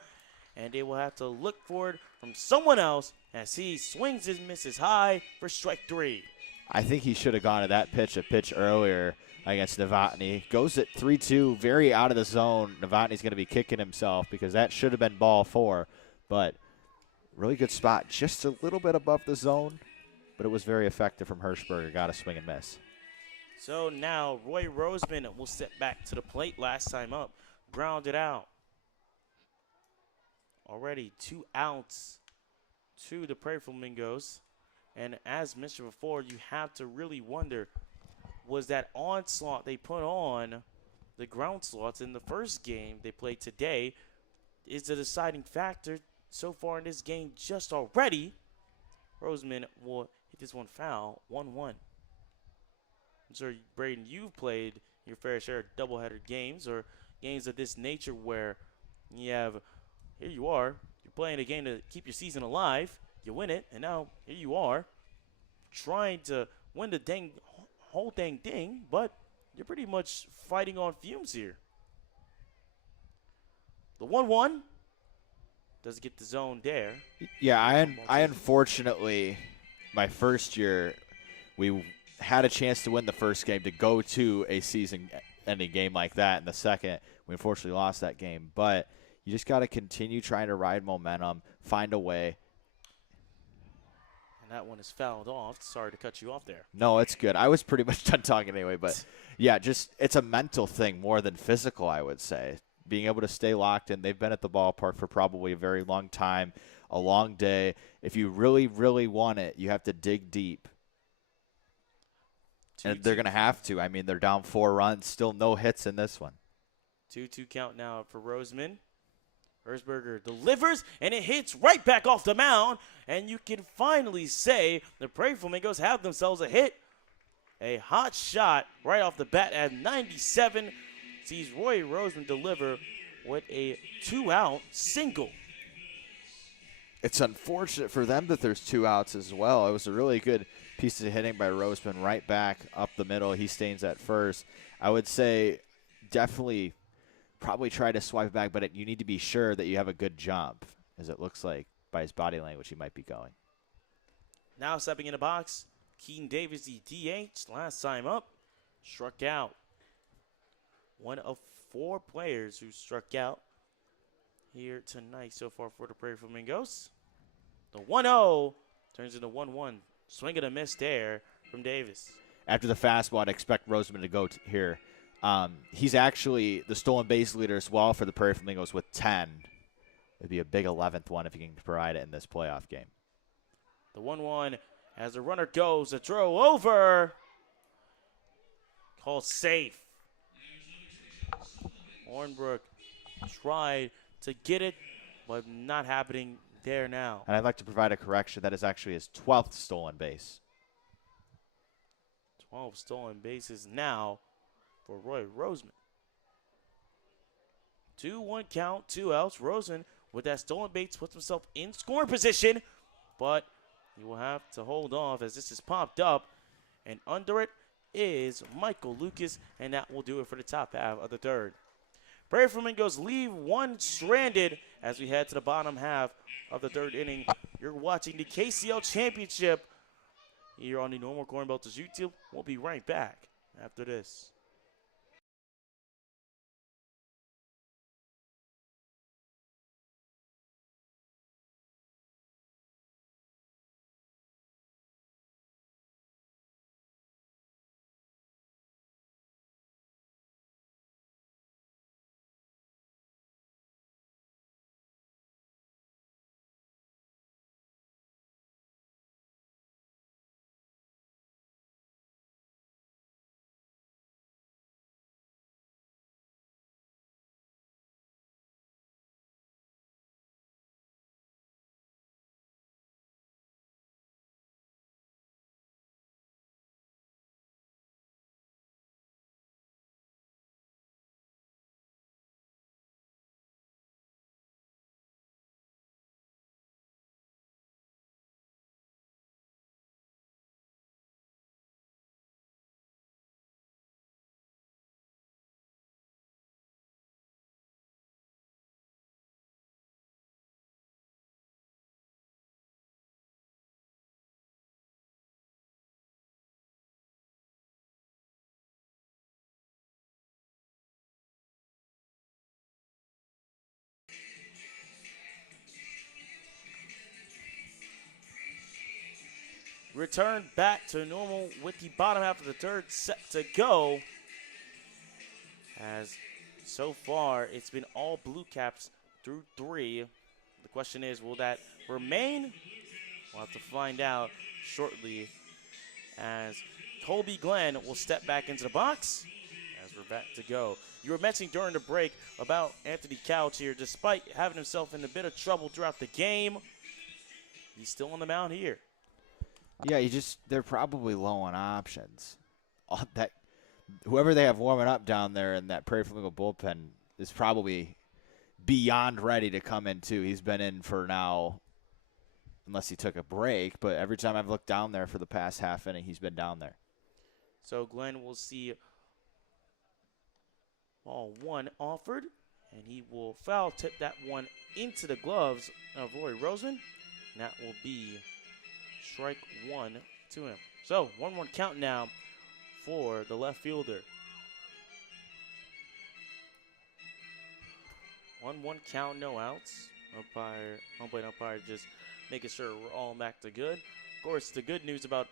And they will have to look for it from someone else as he swings and misses high for strike 3. I think he should have gone to that pitch earlier against Novotny. Goes at 3-2, very out of the zone. Novotny's going to be kicking himself because that should have been ball 4. But really good spot, just a little bit above the zone. But it was very effective from Hirschberger. Got a swing and miss. So now Roy Roseman will step back to the plate. Last time up, grounded out. Already 2 outs to the Prairie Flamingos. And as mentioned before, you have to really wonder, was that onslaught they put on the ground slots in the first game they played today is the deciding factor so far in this game just already? Roseman will hit this one foul, 1-1. I'm sure, Braden, you've played your fair share of doubleheader games or games of this nature where you have, here you are, you're playing a game to keep your season alive, you win it, and now here you are trying to win the whole dang thing, but you're pretty much fighting on fumes here. The 1-1 doesn't get the zone there. Yeah, I unfortunately, my first year, we had a chance to win the first game to go to a season-ending game like that. In the second, we unfortunately lost that game. But you just got to continue trying to ride momentum, find a way. And that one is fouled off. Sorry to cut you off there. No, it's good. I was pretty much done talking anyway. But, yeah, just it's a mental thing more than physical, I would say. Being able to stay locked in. They've been at the ballpark for probably a very long time, a long day. If you really, really want it, you have to dig deep. And they're going to have to. I mean, they're down 4 runs. Still no hits in this one. 2-2 count now for Roseman. Herzberger delivers, and it hits right back off the mound. And you can finally say the Prairie Flamingos have themselves a hit. A hot shot right off the bat at 97. Sees Roy Roseman deliver with a 2-out single. It's unfortunate for them that there's 2 outs as well. It was a really good piece of hitting by Roseman right back up the middle. He stays at first. I would say definitely probably try to swipe back, but you need to be sure that you have a good jump, as it looks like by his body language he might be going. Now stepping in the box, Keaton Davis, the DH, last time up, struck out. One of 4 players who struck out here tonight so far for the Prairie Flamingos. The 1-0 turns into 1-1. Swing and a miss there from Davis. After the fastball, I'd expect Roseman to go here. He's actually the stolen base leader as well for the Prairie Flamingos with 10. It'd be a big 11th one if he can provide it in this playoff game. The 1-1 as the runner goes, a throw over. Call safe. Hornbrook tried to get it, but not happening there now. And I'd like to provide a correction. That is actually his 12th stolen base. 12 stolen bases now for Roy Roseman. 2-1 count, 2 outs. Roseman with that stolen base puts himself in scoring position, but he will have to hold off as this is popped up, and under it is Michael Lucas, and that will do it for the top half of the third. Prairie Flamingos leave one stranded as we head to the bottom half of the third inning. You're watching the KCL Championship here on the Normal Corn Belters YouTube. We'll be right back after this. Return back to normal with the bottom half of the third set to go. As so far, it's been all Blue Caps through 3. The question is, will that remain? We'll have to find out shortly as Colby Glenn will step back into the box as we're back to go. You were mentioning during the break about Anthony Couch here. Despite having himself in a bit of trouble throughout the game, he's still on the mound here. Yeah, they're probably low on options. Whoever they have warming up down there in that Prairie Flamingo bullpen is probably beyond ready to come in too. He's been in for now, unless he took a break, but every time I've looked down there for the past half inning, he's been down there. So Glenn will see ball 1 offered, and he will foul tip that one into the gloves of Roy Roseman. And that will be strike 1 to him. So 1-1 count now for the left fielder. 1-1 count, no outs. Home plate umpire just making sure we're all back to good. Of course, the good news about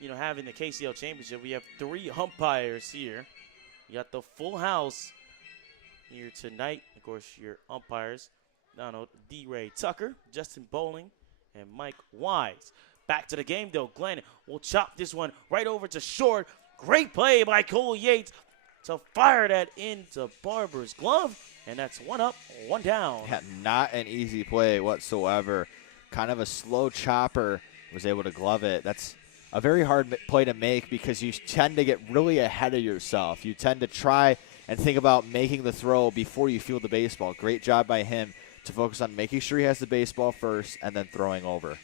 having the KCL Championship, we have 3 umpires here. You got the full house here tonight. Of course, your umpires, Donald D. Ray Tucker, Justin Bowling, and Mike Wise. Back to the game, though. Glenn will chop this one right over to short. Great play by Cole Yates to fire that into Barber's glove. And that's 1 up, 1 down. Yeah, not an easy play whatsoever. Kind of a slow chopper, was able to glove it. That's a very hard play to make because you tend to get really ahead of yourself. You tend to try and think about making the throw before you feel the baseball. Great job by him to focus on making sure he has the baseball first and then throwing over.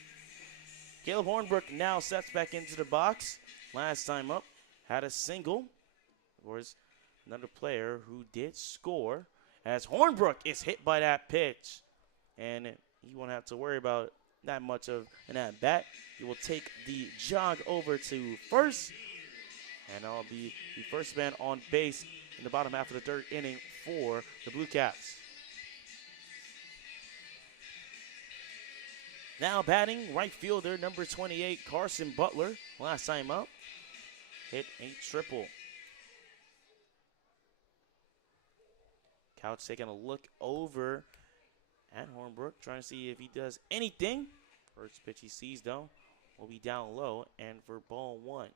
Caleb Hornbrook now steps back into the box. Last time up, had a single. Of course, another player who did score as Hornbrook is hit by that pitch. And he won't have to worry about that much of an at-bat. He will take the jog over to first. And I'll be the first man on base in the bottom half of the third inning for the Blue Caps. Now batting, right fielder, number 28, Carson Butler. Last time up, hit a triple. Couch taking a look over at Hornbrook, trying to see if he does anything. First pitch he sees, though, will be down low and for ball one.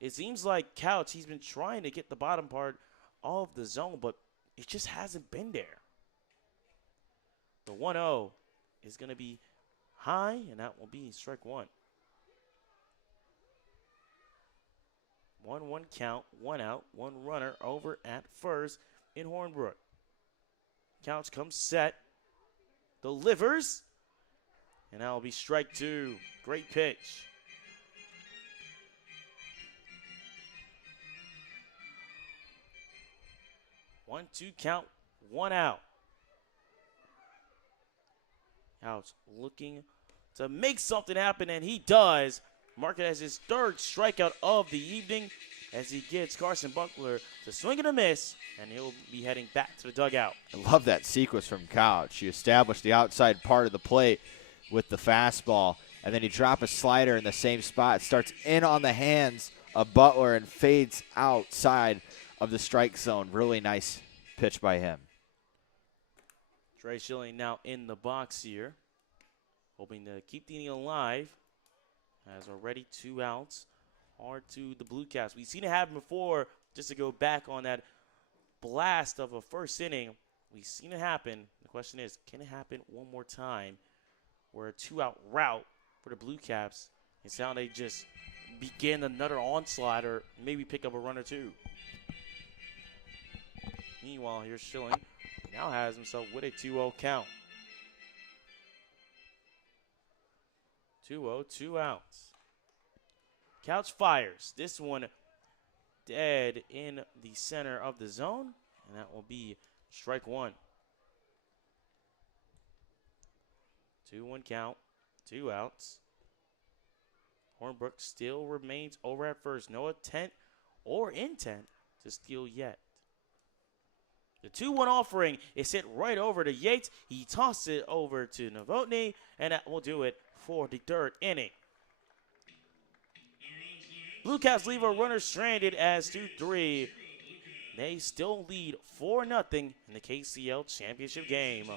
It seems like Couch, he's been trying to get the bottom part of the zone, but it just hasn't been there. The 1-0 is going to be high, and that will be strike one. 1-1 count, 1 out, 1 runner over at first in Hornbrook. Couch comes set, delivers, and that will be strike two. Great pitch. One, two count, 1 out. Couch looking to make something happen, and he does. Mark it as his third strikeout of the evening as he gets Carson Buckler to swing and a miss, and he'll be heading back to the dugout. I love that sequence from Couch. You establish the outside part of the plate with the fastball, and then you drop a slider in the same spot. It starts in on the hands of Butler and fades outside of the strike zone. Really nice pitch by him. Trey Schilling now in the box here, hoping to keep the inning alive. Has already 2 outs. Hard to the Blue Caps. We've seen it happen before. Just to go back on that blast of a first inning, we've seen it happen. The question is, can it happen one more time? Where a 2-out route for the Blue Caps, it's how they just begin another onslaught or maybe pick up a run or two. Meanwhile, here's Schilling. Now has himself with a 2-0 count. 2-0, 2 outs. Couch fires. This one dead in the center of the zone, and that will be strike one. 2-1 count, 2 outs. Hornbrook still remains over at first. No intent or intent to steal yet. The 2-1 offering is hit right over to Yates. He tosses it over to Novotny, and that will do it for the third inning. Blue Caps leave a runner stranded as 2-3. They still lead 4-0 in the KCL Championship game.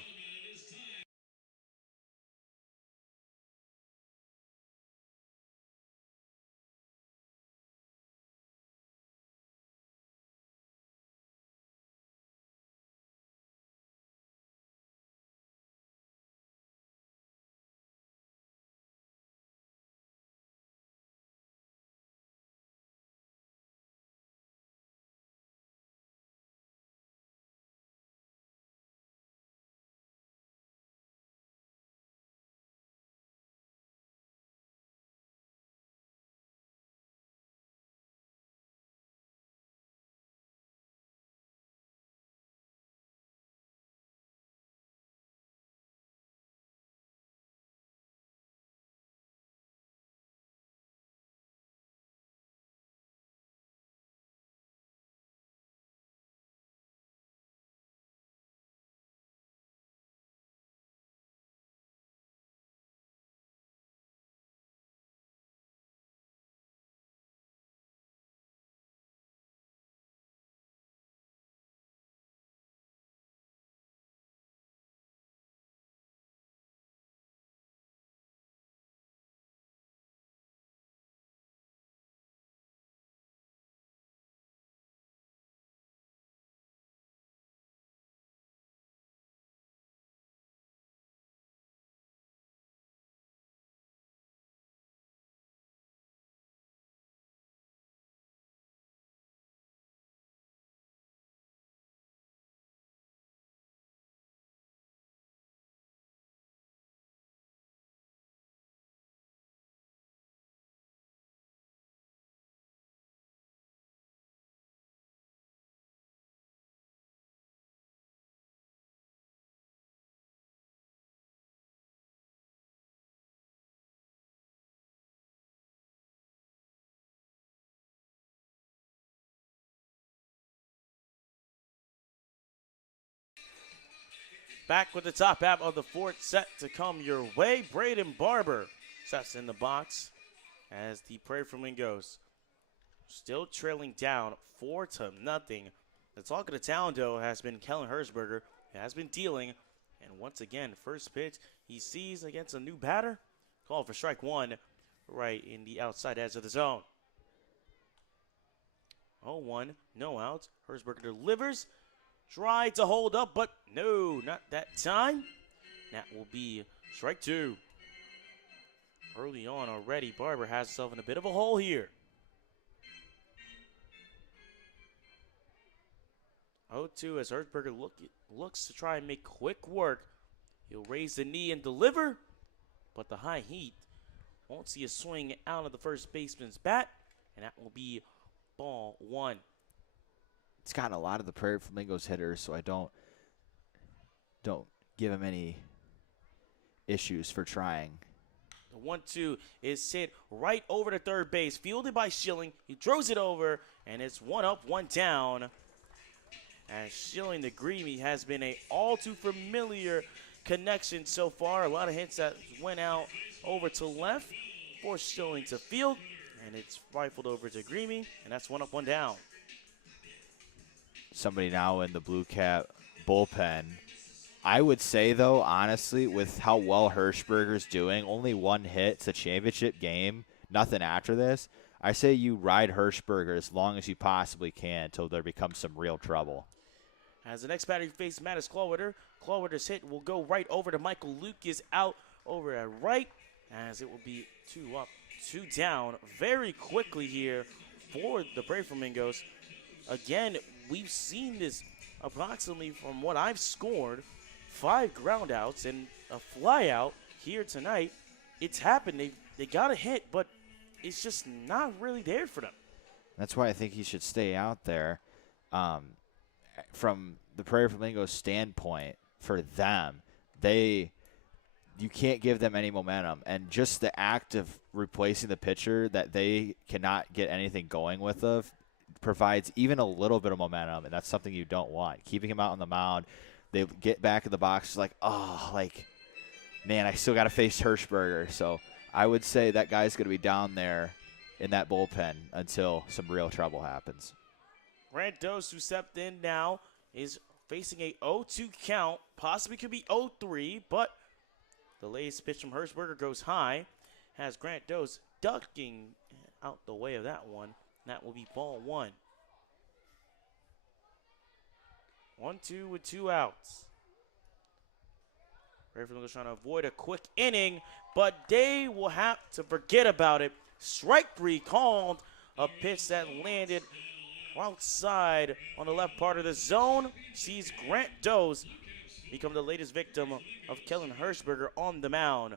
Back with the top half of the fourth set to come your way. Braden Barber sets in the box as the Prairie Flamingos still trailing down 4-0. The talk of the town, though, has been Kellen Herzberger. He has been dealing, And once again, first pitch he sees against a new batter. Called for strike one right in the outside edge of the zone. 0-1, no outs. Hershberger delivers. Tried to hold up, but no, not that time. That will be strike two. Early on already, Barber has himself in a bit of a hole here. 0-2 as Hershberger looks to try and make quick work. He'll raise the knee and deliver, but the high heat won't see a swing out of the first baseman's bat, and that will be ball one. It's gotten a lot of the Prairie Flamingos hitters, so I don't give him any issues for trying. The 1-2 is hit right over to third base, fielded by Schilling. He throws it over, and it's one up, one down. As Schilling to Greamy has been a all too familiar connection so far. A lot of hits that went out over to left for Schilling to field, and it's rifled over to Greamy, and that's one up, one down. Somebody now in the Blue Cap bullpen. I would say, though, honestly, with how well Hershberger's doing, only one hit. It's a championship game, nothing after this. I say you ride Hershberger as long as you possibly can until there becomes some real trouble. As the next batter faces Mattis Clawwater. Clawwater's hit will go right over to Michael Lucas out over at right, as it will be 2 up, 2 down very quickly here for the Prairie Flamingos. Again, we've seen this approximately from what I've scored, 5 groundouts and a flyout here tonight. It's happened. They got a hit, but it's just not really there for them. That's why I think he should stay out there. From the Prairie Flamingos standpoint, for them, you can't give them any momentum. And just the act of replacing the pitcher that they cannot get anything going with provides even a little bit of momentum, and that's something you don't want. Keeping him out on the mound, they get back in the box like, man, I still got to face Hershberger. So I would say that guy's going to be down there in that bullpen until some real trouble happens. Grant Dose, who stepped in now, is facing a 0-2 count. Possibly could be 0-3, but the latest pitch from Hershberger goes high. Has Grant Dose ducking out the way of that one. That will be ball one. 1-2 with 2 outs. Prairie Flamingos trying to avoid a quick inning, but they will have to forget about it. Strike three called. A pitch that landed outside on the left part of the zone. Sees Grant Dose become the latest victim of Kellen Hershberger on the mound.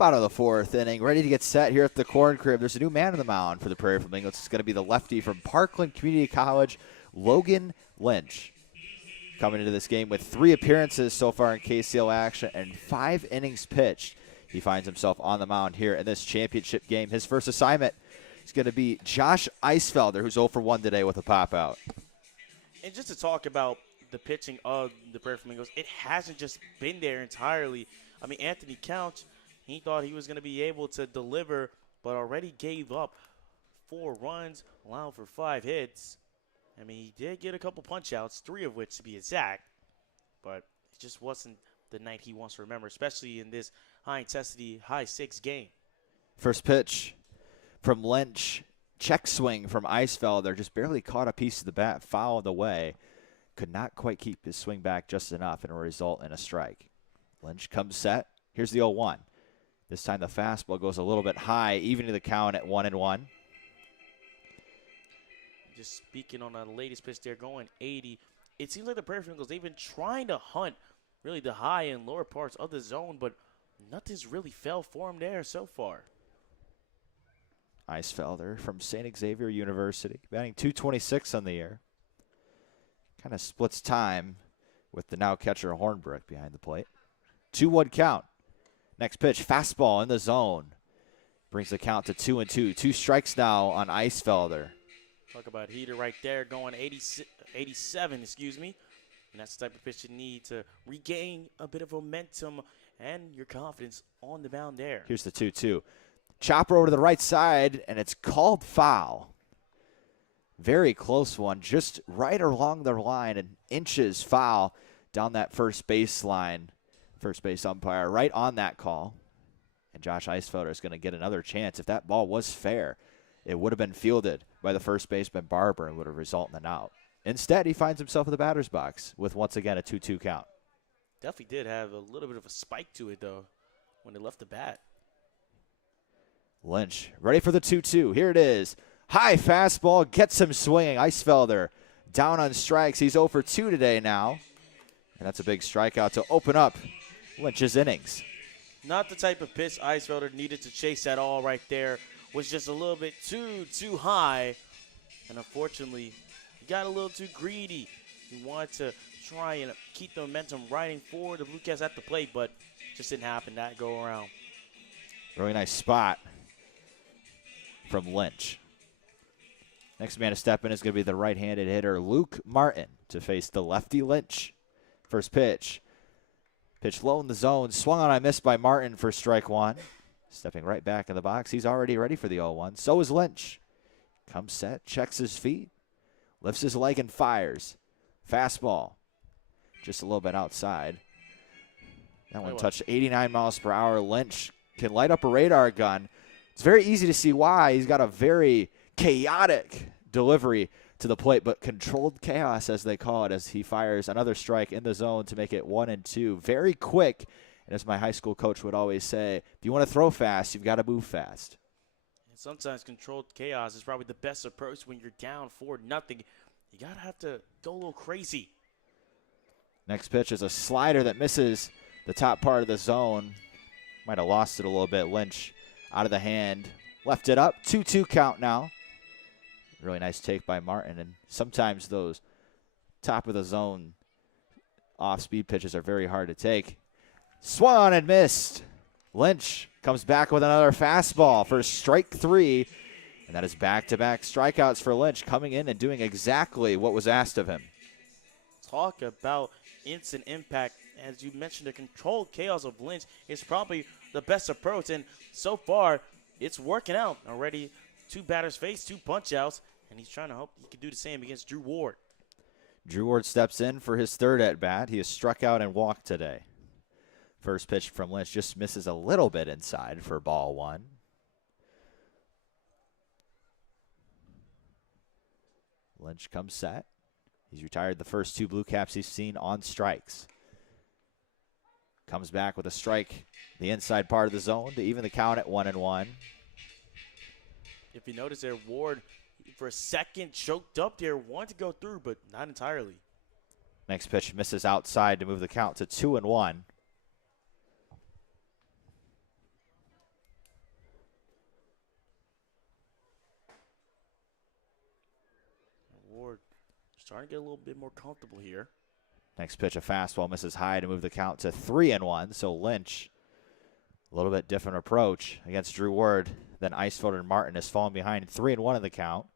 out of the 4th inning, ready to get set here at the Corn Crib. There's a new man on the mound for the Prairie Flamingos. It's going to be the lefty from Parkland Community College, Logan Lynch. Coming into this game with 3 appearances so far in KCL action and 5 innings pitched. He finds himself on the mound here in this championship game. His first assignment is going to be Josh Eisfelder, who's 0 for 1 today with a pop-out. And just to talk about the pitching of the Prairie Flamingos, it hasn't just been there entirely. I mean, Anthony Couch, he thought he was going to be able to deliver, but already gave up 4 runs, allowing for 5 hits. I mean, he did get a couple punch-outs, 3 of which to be exact, but it just wasn't the night he wants to remember, especially in this high-intensity, high-stakes game. First pitch from Lynch. Check swing from Eisfelder. Just barely caught a piece of the bat, fouled away. Could not quite keep his swing back just enough and will result in a strike. Lynch comes set. Here's the 0-1. This time the fastball goes a little bit high, evening the count at 1-1. Just speaking on the latest pitch, they're going 80. It seems like the Prairie Flamingos, they've been trying to hunt really the high and lower parts of the zone, but nothing's really fell for them there so far. Eisfelder from St. Xavier University, batting .226 on the year. Kind of splits time with the now catcher Hornbrick behind the plate. 2-1 count. Next pitch, fastball in the zone. Brings the count to 2-2. 2 strikes now on Eisfelder. Talk about heater right there, going 87, excuse me. And that's the type of pitch you need to regain a bit of momentum and your confidence on the mound there. Here's the 2-2. Chopper over to the right side, and it's called foul. Very close one, just right along the line, and inches foul down that first base line. First base umpire right on that call. And Josh Eisfelder is going to get another chance. If that ball was fair, it would have been fielded by the first baseman Barber and would have resulted in an out. Instead, he finds himself in the batter's box with once again a 2-2 count. Definitely did have a little bit of a spike to it, though, when they left the bat. Lynch ready for the 2-2. Here it is. High fastball gets him swinging. Eisfelder down on strikes. He's 0 for 2 today now. And that's a big strikeout to open up Lynch's innings. Not the type of pitch Eisfelder needed to chase at all right there. Was just a little bit too high. And unfortunately, he got a little too greedy. He wanted to try and keep the momentum riding forward. The Blue Caps at the plate, but just didn't happen that go around. Really nice spot from Lynch. Next man to step in is going to be the right-handed hitter Luke Martin to face the lefty Lynch. First pitch. Pitch low in the zone. Swung on and missed by Martin for strike 1. Stepping right back in the box. He's already ready for the 0-1. So is Lynch. Comes set, checks his feet, lifts his leg and fires. Fastball. Just a little bit outside. That one touched 89 miles per hour. Lynch can light up a radar gun. It's very easy to see why. He's got a very chaotic delivery to the plate, but controlled chaos, as they call it, as he fires another strike in the zone to make it 1-2. Very quick, and as my high school coach would always say, if you want to throw fast, you've got to move fast. And sometimes controlled chaos is probably the best approach when you're down 4-0. You got to have to go a little crazy. Next pitch is a slider that misses the top part of the zone. Might have lost it a little bit. Lynch out of the hand. Left it up. 2-2 count now. Really nice take by Martin. And sometimes those top of the zone off-speed pitches are very hard to take. Swung on and missed. Lynch comes back with another fastball for strike 3. And that is back-to-back strikeouts for Lynch, coming in and doing exactly what was asked of him. Talk about instant impact. As you mentioned, the controlled chaos of Lynch is probably the best approach. And so far, it's working out already. 2 batters faced, 2 punch-outs. And he's trying to hope he can do the same against Drew Ward. Drew Ward steps in for his 3rd at-bat. He has struck out and walked today. First pitch from Lynch just misses a little bit inside for ball 1. Lynch comes set. He's retired the first 2 Blue Caps he's seen on strikes. Comes back with a strike the inside part of the zone to even the count at 1-1. If you notice there, Ward, for a second, choked up there, wanted to go through, but not entirely. Next pitch misses outside to move the count to 2-1. Starting to get a little bit more comfortable here. Next pitch, a fastball, misses high to move the count to 3-1. So Lynch, a little bit different approach against Drew Ward than Icefield and Martin, has fallen behind 3-1 in the count.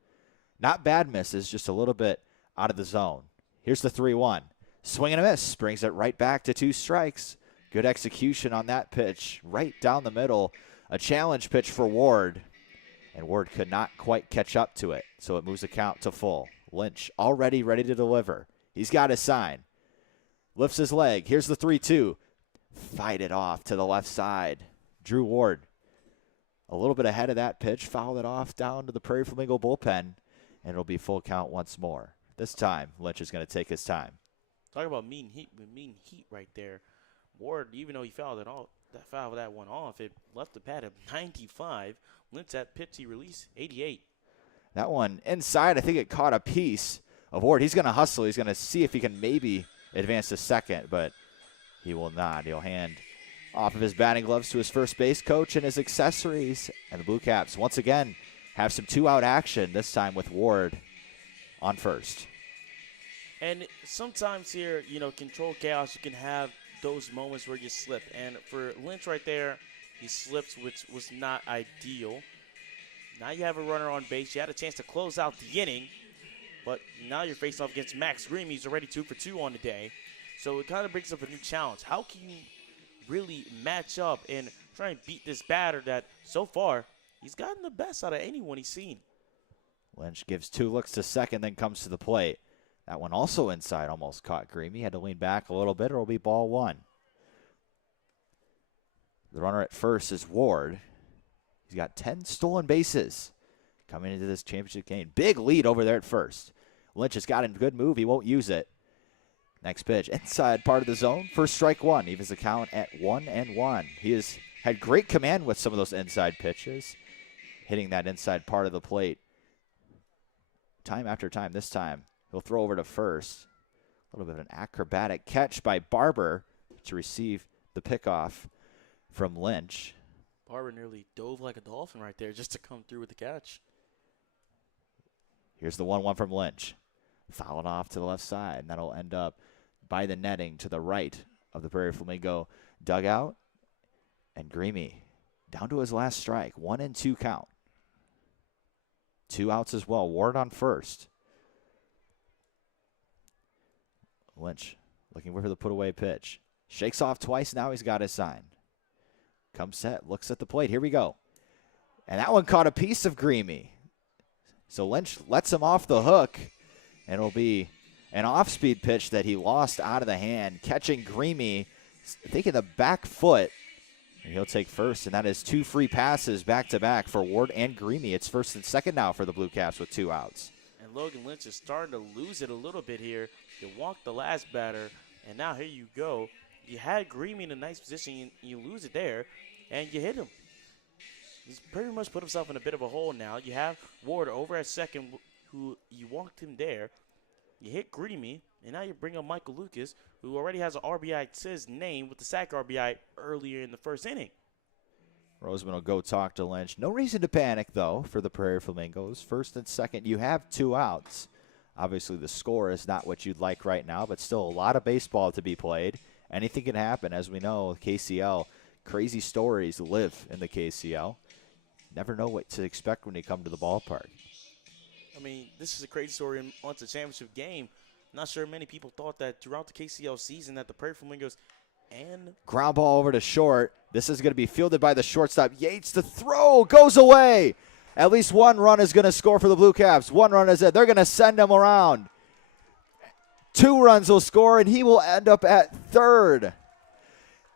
Not bad misses, just a little bit out of the zone. Here's the 3-1. Swing and a miss, brings it right back to 2 strikes. Good execution on that pitch, right down the middle. A challenge pitch for Ward, and Ward could not quite catch up to it, so it moves the count to full. Lynch already ready to deliver. He's got his sign. Lifts his leg. Here's the 3-2. Fight it off to the left side. Drew Ward, a little bit ahead of that pitch, fouled it off down to the Prairie Flamingo bullpen, and it'll be full count once more. This time, Lynch is going to take his time. Talk about mean heat right there. Ward, even though he fouled that one off, it left the pad at 95. Lynch, that pitch he released, 88. That one inside, I think it caught a piece of Ward. He's going to hustle. He's going to see if he can maybe advance to second, but he will not. He'll hand off of his batting gloves to his first base coach and his accessories. And the Blue Caps, once again, have some 2-out action, this time with Ward on first. And sometimes here, control chaos, you can have those moments where you slip. And for Lynch right there, he slips, which was not ideal. Now you have a runner on base. You had a chance to close out the inning, but now you're facing off against Max Green. He's already 2 for 2 on the day. So it kind of brings up a new challenge. How can you really match up and try and beat this batter that so far he's gotten the best out of anyone he's seen? Lynch gives 2 looks to second, then comes to the plate. That one also inside, almost caught Greamy. Had to lean back a little bit, or it'll be ball 1. The runner at first is Ward. He's got 10 stolen bases coming into this championship game. Big lead over there at first. Lynch has got a good move. He won't use it. Next pitch, inside part of the zone. First strike 1. Evens the count at 1-1. He has had great command with some of those inside pitches, hitting that inside part of the plate time after time. This time, he'll throw over to first. A little bit of an acrobatic catch by Barber to receive the pickoff from Lynch. Barber nearly dove like a dolphin right there just to come through with the catch. Here's the 1-1 from Lynch. Fouled off to the left side, and that'll end up by the netting to the right of the Prairie Flamingo dugout. And Greamy down to his last strike. 1-2 count. 2 outs as well. Ward on first. Lynch looking for the put-away pitch. Shakes off twice. Now he's got his sign. Comes set. Looks at the plate. Here we go. And that one caught a piece of Greamy. So Lynch lets him off the hook. And it'll be an off-speed pitch that he lost out of the hand. Catching Greamy, taking the back foot. And he'll take first. And that is 2 free passes back-to-back for Ward and Greamy. It's first and second now for the Blue Caps with 2 outs. And Logan Lynch is starting to lose it a little bit here. You walked the last batter, and now here you go. You had Greamy in a nice position, and you lose it there, and you hit him. He's pretty much put himself in a bit of a hole now. You have Ward over at second, who you walked him there. You hit Greamy, and now you bring up Michael Lucas, who already has an RBI to his name with the sac RBI earlier in the first inning. Roseman will go talk to Lynch. No reason to panic, though, for the Prairie Flamingos. First and second, you have 2 outs. Obviously, the score is not what you'd like right now, but still a lot of baseball to be played. Anything can happen. As we know, KCL, crazy stories live in the KCL. Never know what to expect when you come to the ballpark. I mean, this is a crazy story once a championship game. Not sure many people thought that throughout the KCL season that the Prairie Flamingos and ground ball over to short. This is going to be fielded by the shortstop. Yates, the throw goes away. At least 1 run is going to score for the Blue Caps. 1 run is it. They're going to send him around. 2 runs will score, and he will end up at third.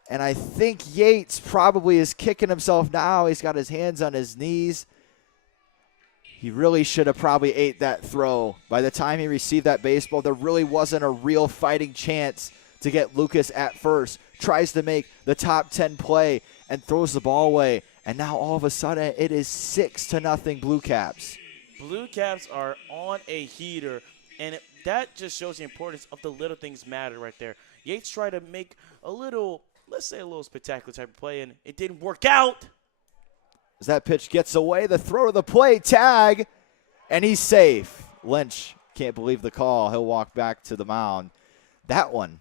And I think Yates probably is kicking himself now. He's got his hands on his knees. He really should have probably ate that throw. By the time he received that baseball, there really wasn't a real fighting chance to get Lucas at first. Tries to make the top 10 play and throws the ball away. And now all of a sudden it is 6-0 Blue Caps. Blue Caps are on a heater, and that just shows the importance of the little things matter right there. Yates tried to make a little, let's say a little spectacular type of play, and it didn't work out. As that pitch gets away, the throw to the plate, tag, and he's safe. Lynch can't believe the call. He'll walk back to the mound. That one,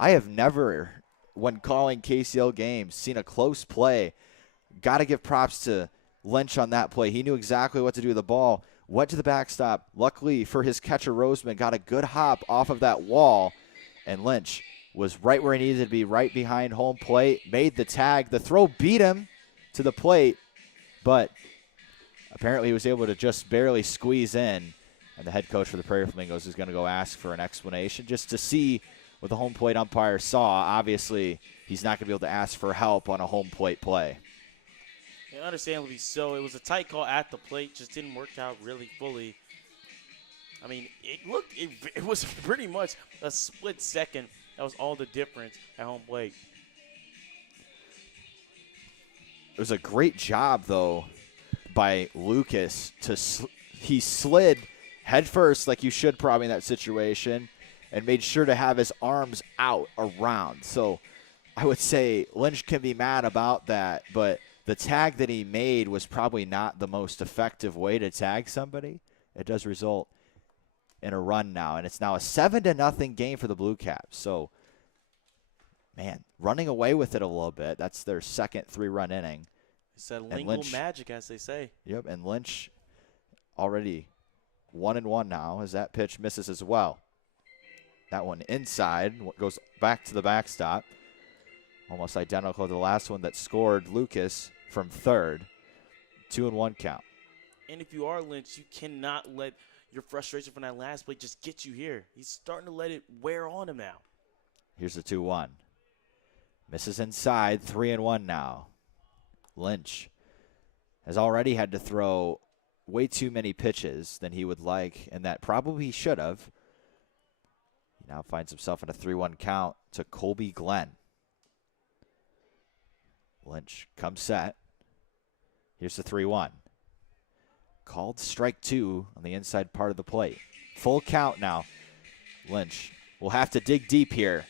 I have never, when calling KCL games, seen a close play. Got to give props to Lynch on that play. He knew exactly what to do with the ball. Went to the backstop. Luckily for his catcher, Roseman, got a good hop off of that wall. And Lynch was right where he needed to be, right behind home plate. Made the tag. The throw beat him to the plate, but apparently he was able to just barely squeeze in. And the head coach for the Prairie Flamingos is going to go ask for an explanation just to see what the home plate umpire saw. Obviously, he's not going to be able to ask for help on a home plate play. Yeah, understandably so. It was a tight call at the plate, just didn't work out really fully. I mean, it was pretty much a split second. That was all the difference at home plate. It was a great job, though, by Lucas. He slid head first, like you should probably in that situation, and made sure to have his arms out around. So I would say Lynch can be mad about that, but the tag that he made was probably not the most effective way to tag somebody. It does result in a run now, and it's now a 7-0 game for the Blue Caps. So, man, running away with it a little bit. That's their second 3-run inning. It's that lingual magic, as they say. Yep, and Lynch already 1-1 now as that pitch misses as well. That one inside goes back to the backstop. Almost identical to the last one that scored Lucas from third. 2-1 count. And if you are Lynch, you cannot let your frustration from that last play just get you here. He's starting to let it wear on him now. Here's the 2-1. Misses inside, 3-1 now. Lynch has already had to throw way too many pitches than he would like, and that probably he should have. He now finds himself in a 3-1 count to Colby Glenn. Lynch comes set. Here's the 3-1. Called strike 2 on the inside part of the plate. Full count now. Lynch will have to dig deep here.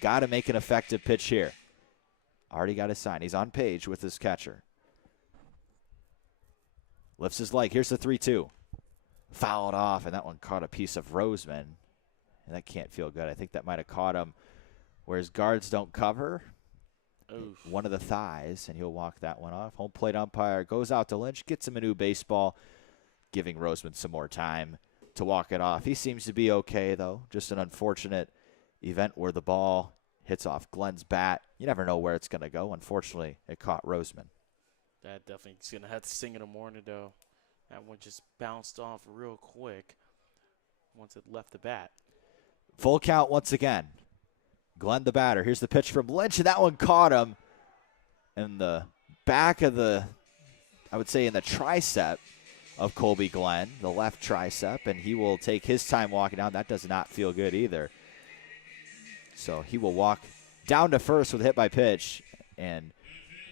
Got to make an effective pitch here. Already got his sign. He's on page with his catcher. Lifts his leg. Here's the 3-2. Fouled off, and that one caught a piece of Roseman. And that can't feel good. I think that might have caught him where his guards don't cover. Oof. One of the thighs, and he'll walk that one off. Home plate umpire goes out to Lynch, gets him a new baseball, giving Roseman some more time to walk it off. He seems to be okay, though. Just an unfortunate event where the ball hits off Glenn's bat. You never know where it's going to go. Unfortunately, it caught Roseman. That definitely is going to have to sing in the morning, though. That one just bounced off real quick once it left the bat. Full count once again. Glenn the batter. Here's the pitch from Lynch, and that one caught him in the back of the, I would say in the tricep of Colby Glenn, the left tricep, and he will take his time walking down. That does not feel good either. So he will walk down to first with a hit by pitch, and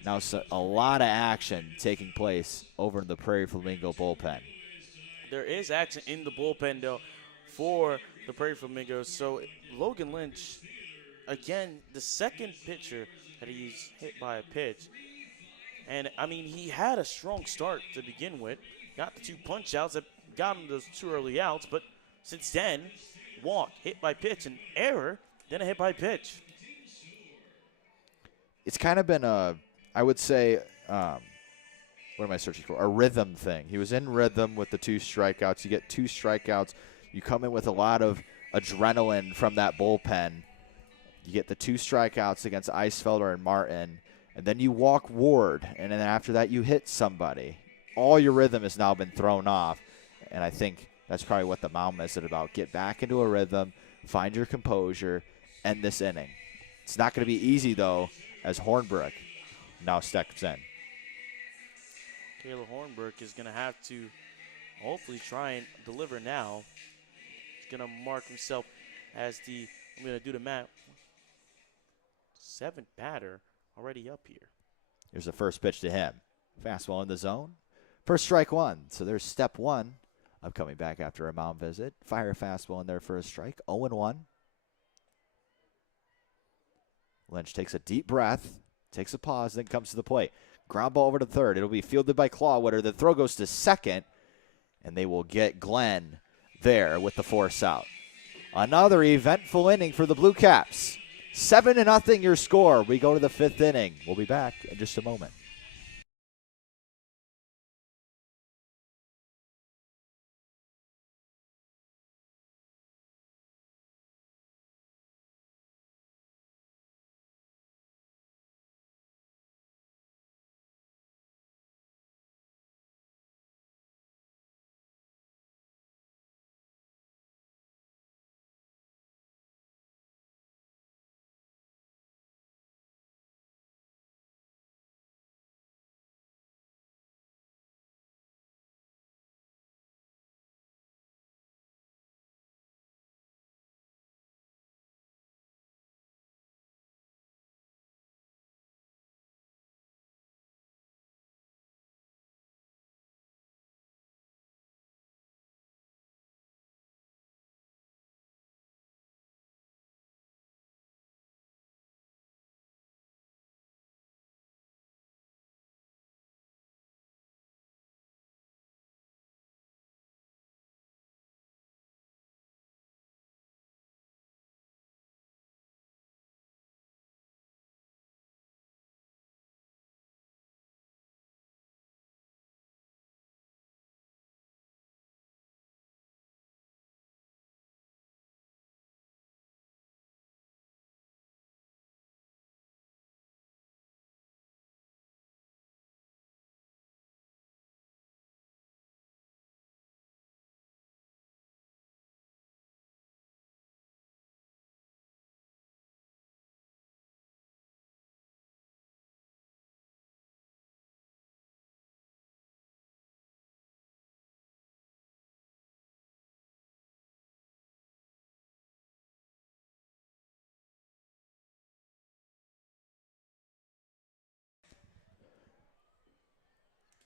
now a lot of action taking place over in the Prairie Flamingo bullpen. There is action in the bullpen, though, for the Prairie Flamingos. So Logan Lynch, again, the second pitcher that he's hit by a pitch. And, I mean, he had a strong start to begin with. Got the 2 punch-outs that got him those 2 early outs. But since then, walk, hit by pitch, and error, then a hit by pitch. It's kind of been I would say, what am I searching for? A rhythm thing. He was in rhythm with the 2 strikeouts. You get 2 strikeouts. You come in with a lot of adrenaline from that bullpen. You get the 2 strikeouts against Eisfelder and Martin, and then you walk Ward, and then after that you hit somebody. All your rhythm has now been thrown off, and I think that's probably what the mound is about. Get back into a rhythm, find your composure, end this inning. It's not going to be easy, though, as Hornbrook now steps in. Kayla Hornbrook is going to have to hopefully try and deliver now. He's going to mark himself as the, I'm going to do the math, 7th batter already up here. Here's the first pitch to him. Fastball in the zone. First strike 1. So there's step 1 of coming back after a mound visit. Fire a fastball in there for a strike. 0-1. Lynch takes a deep breath, takes a pause, then comes to the plate. Ground ball over to third. It'll be fielded by Clawwater. The throw goes to second, and they will get Glenn there with the force out. Another eventful inning for the Blue Caps. 7-0 your score. We go to the 5th inning. We'll be back in just a moment.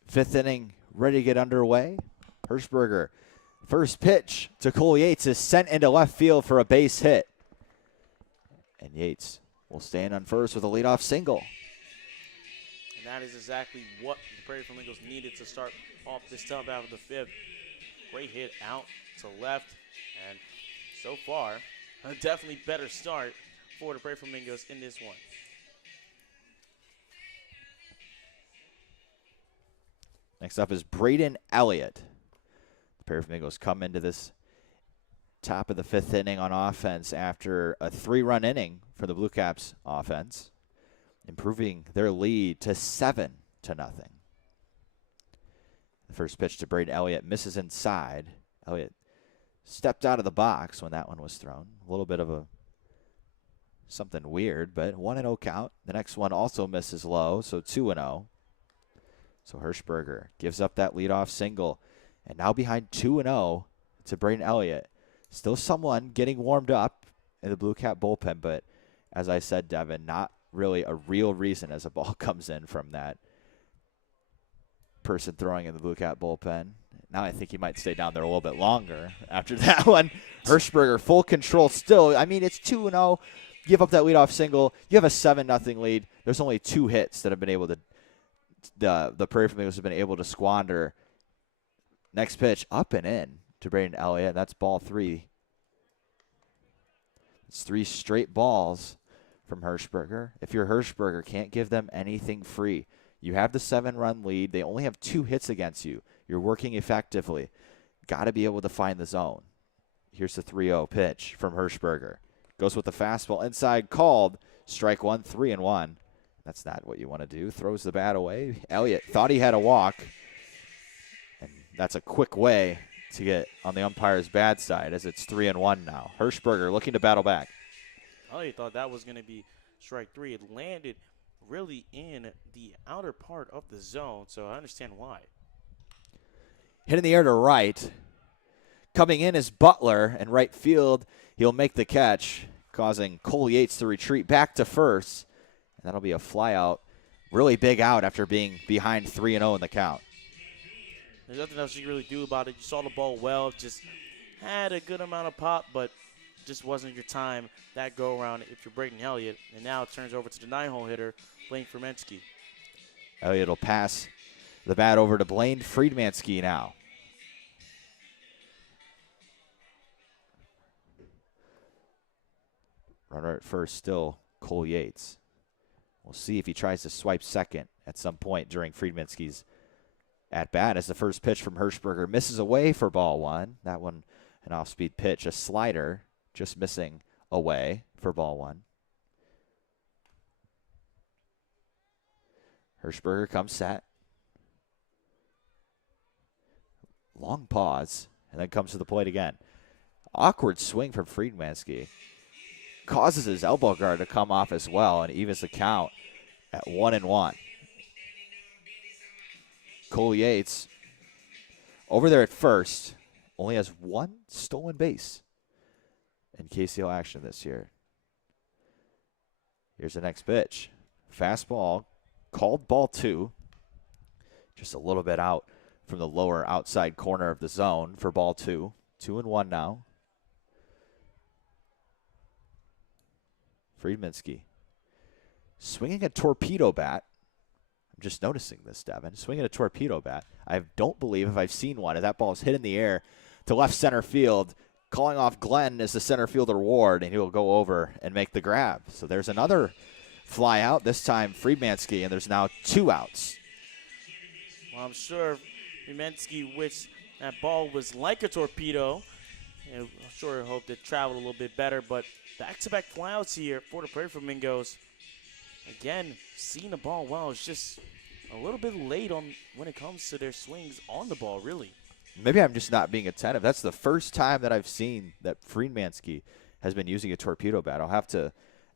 Fifth inning ready to get underway. Hirschberger, first pitch to Cole Yates is sent into left field for a base hit. And Yates will stand on first with a leadoff single. And that is exactly what the Prairie Flamingos needed to start off this top half of the 5th. Great hit out to left. And so far, a definitely better start for the Prairie Flamingos in this one. Next up is Braden Elliott. The Prairie Flamingos come into this top of the 5th inning on offense after a 3-run inning for the Blue Caps offense, improving their lead to 7-0. The first pitch to Braden Elliott misses inside. Elliott stepped out of the box when that one was thrown. A little bit of something weird, but 1-0 count. The next one also misses low, so 2-0. So Hirschberger gives up that leadoff single. And now behind 2-0 to Braden Elliott. Still someone getting warmed up in the Blue Cap bullpen, but as I said, Devin, not really a real reason as a ball comes in from that person throwing in the Blue Cap bullpen. Now I think he might stay down there a little bit longer after that one. Hirschberger, full control still. I mean, it's 2-0. Give up that leadoff single. You have a 7-0 lead. There's only 2 hits that have been able to the Prairie Flamingos have been able to squander. Next pitch, up and in to Braden Elliott. That's ball 3. It's 3 straight balls from Hirschberger. If you're Hirschberger, can't give them anything free. You have the 7-run lead. They only have 2 hits against you. You're working effectively. Got to be able to find the zone. Here's the 3-0 pitch from Hirschberger. Goes with the fastball inside, called. Strike 1, 3-1. That's not what you want to do. Throws the bat away. Elliott thought he had a walk. And that's a quick way to get on the umpire's bad side as it's 3-1 now. Hirschberger looking to battle back. Elliott thought that was going to be strike 3. It landed really in the outer part of the zone, so I understand why. Hit in the air to right. Coming in is Butler in right field. He'll make the catch, causing Cole Yates to retreat back to first. And that'll be a fly out. Really big out after being behind 3-0 in the count. There's nothing else you can really do about it. You saw the ball well, just had a good amount of pop, but just wasn't your time that go-around if you're Braden Elliott. And now it turns over to the 9-hole hitter, Blaine Fermensky. Elliott will pass the bat over to Blaine Friedmansky now. Runner at first still Cole Yates. We'll see if he tries to swipe second at some point during Friedmanski's at bat, as the first pitch from Hirschberger misses away for ball one. That one an off-speed pitch, a slider, just missing away for ball one. Hirschberger comes set. Long pause, and then comes to the plate again. Awkward swing from Friedmanski. Causes his elbow guard to come off as well, and evens the count at 1-1. Cole Yates over there at first only has one stolen base in KCL action this year. Here's the next pitch. Fastball, called ball 2. Just a little bit out from the lower outside corner of the zone for ball 2. 2-1 now. Friedmanski swinging a torpedo bat. I'm just noticing this, Devin. Swinging a torpedo bat. I don't believe if I've seen one. As that ball is hit in the air to left center field. Calling off Glenn as the center fielder Ward, and he'll go over and make the grab. So there's another fly out, this time Friedmanski, and there's now 2 outs. Well, I'm sure Friedmanski wished that ball was like a torpedo. And I'm sure hoped it traveled a little bit better, but back-to-back flyouts here for the Prairie Flamingos. Again, seeing the ball well, it's just a little bit late on when it comes to their swings on the ball, really. Maybe I'm just not being attentive. That's the first time that I've seen that Friedmanski has been using a torpedo bat. I'll have to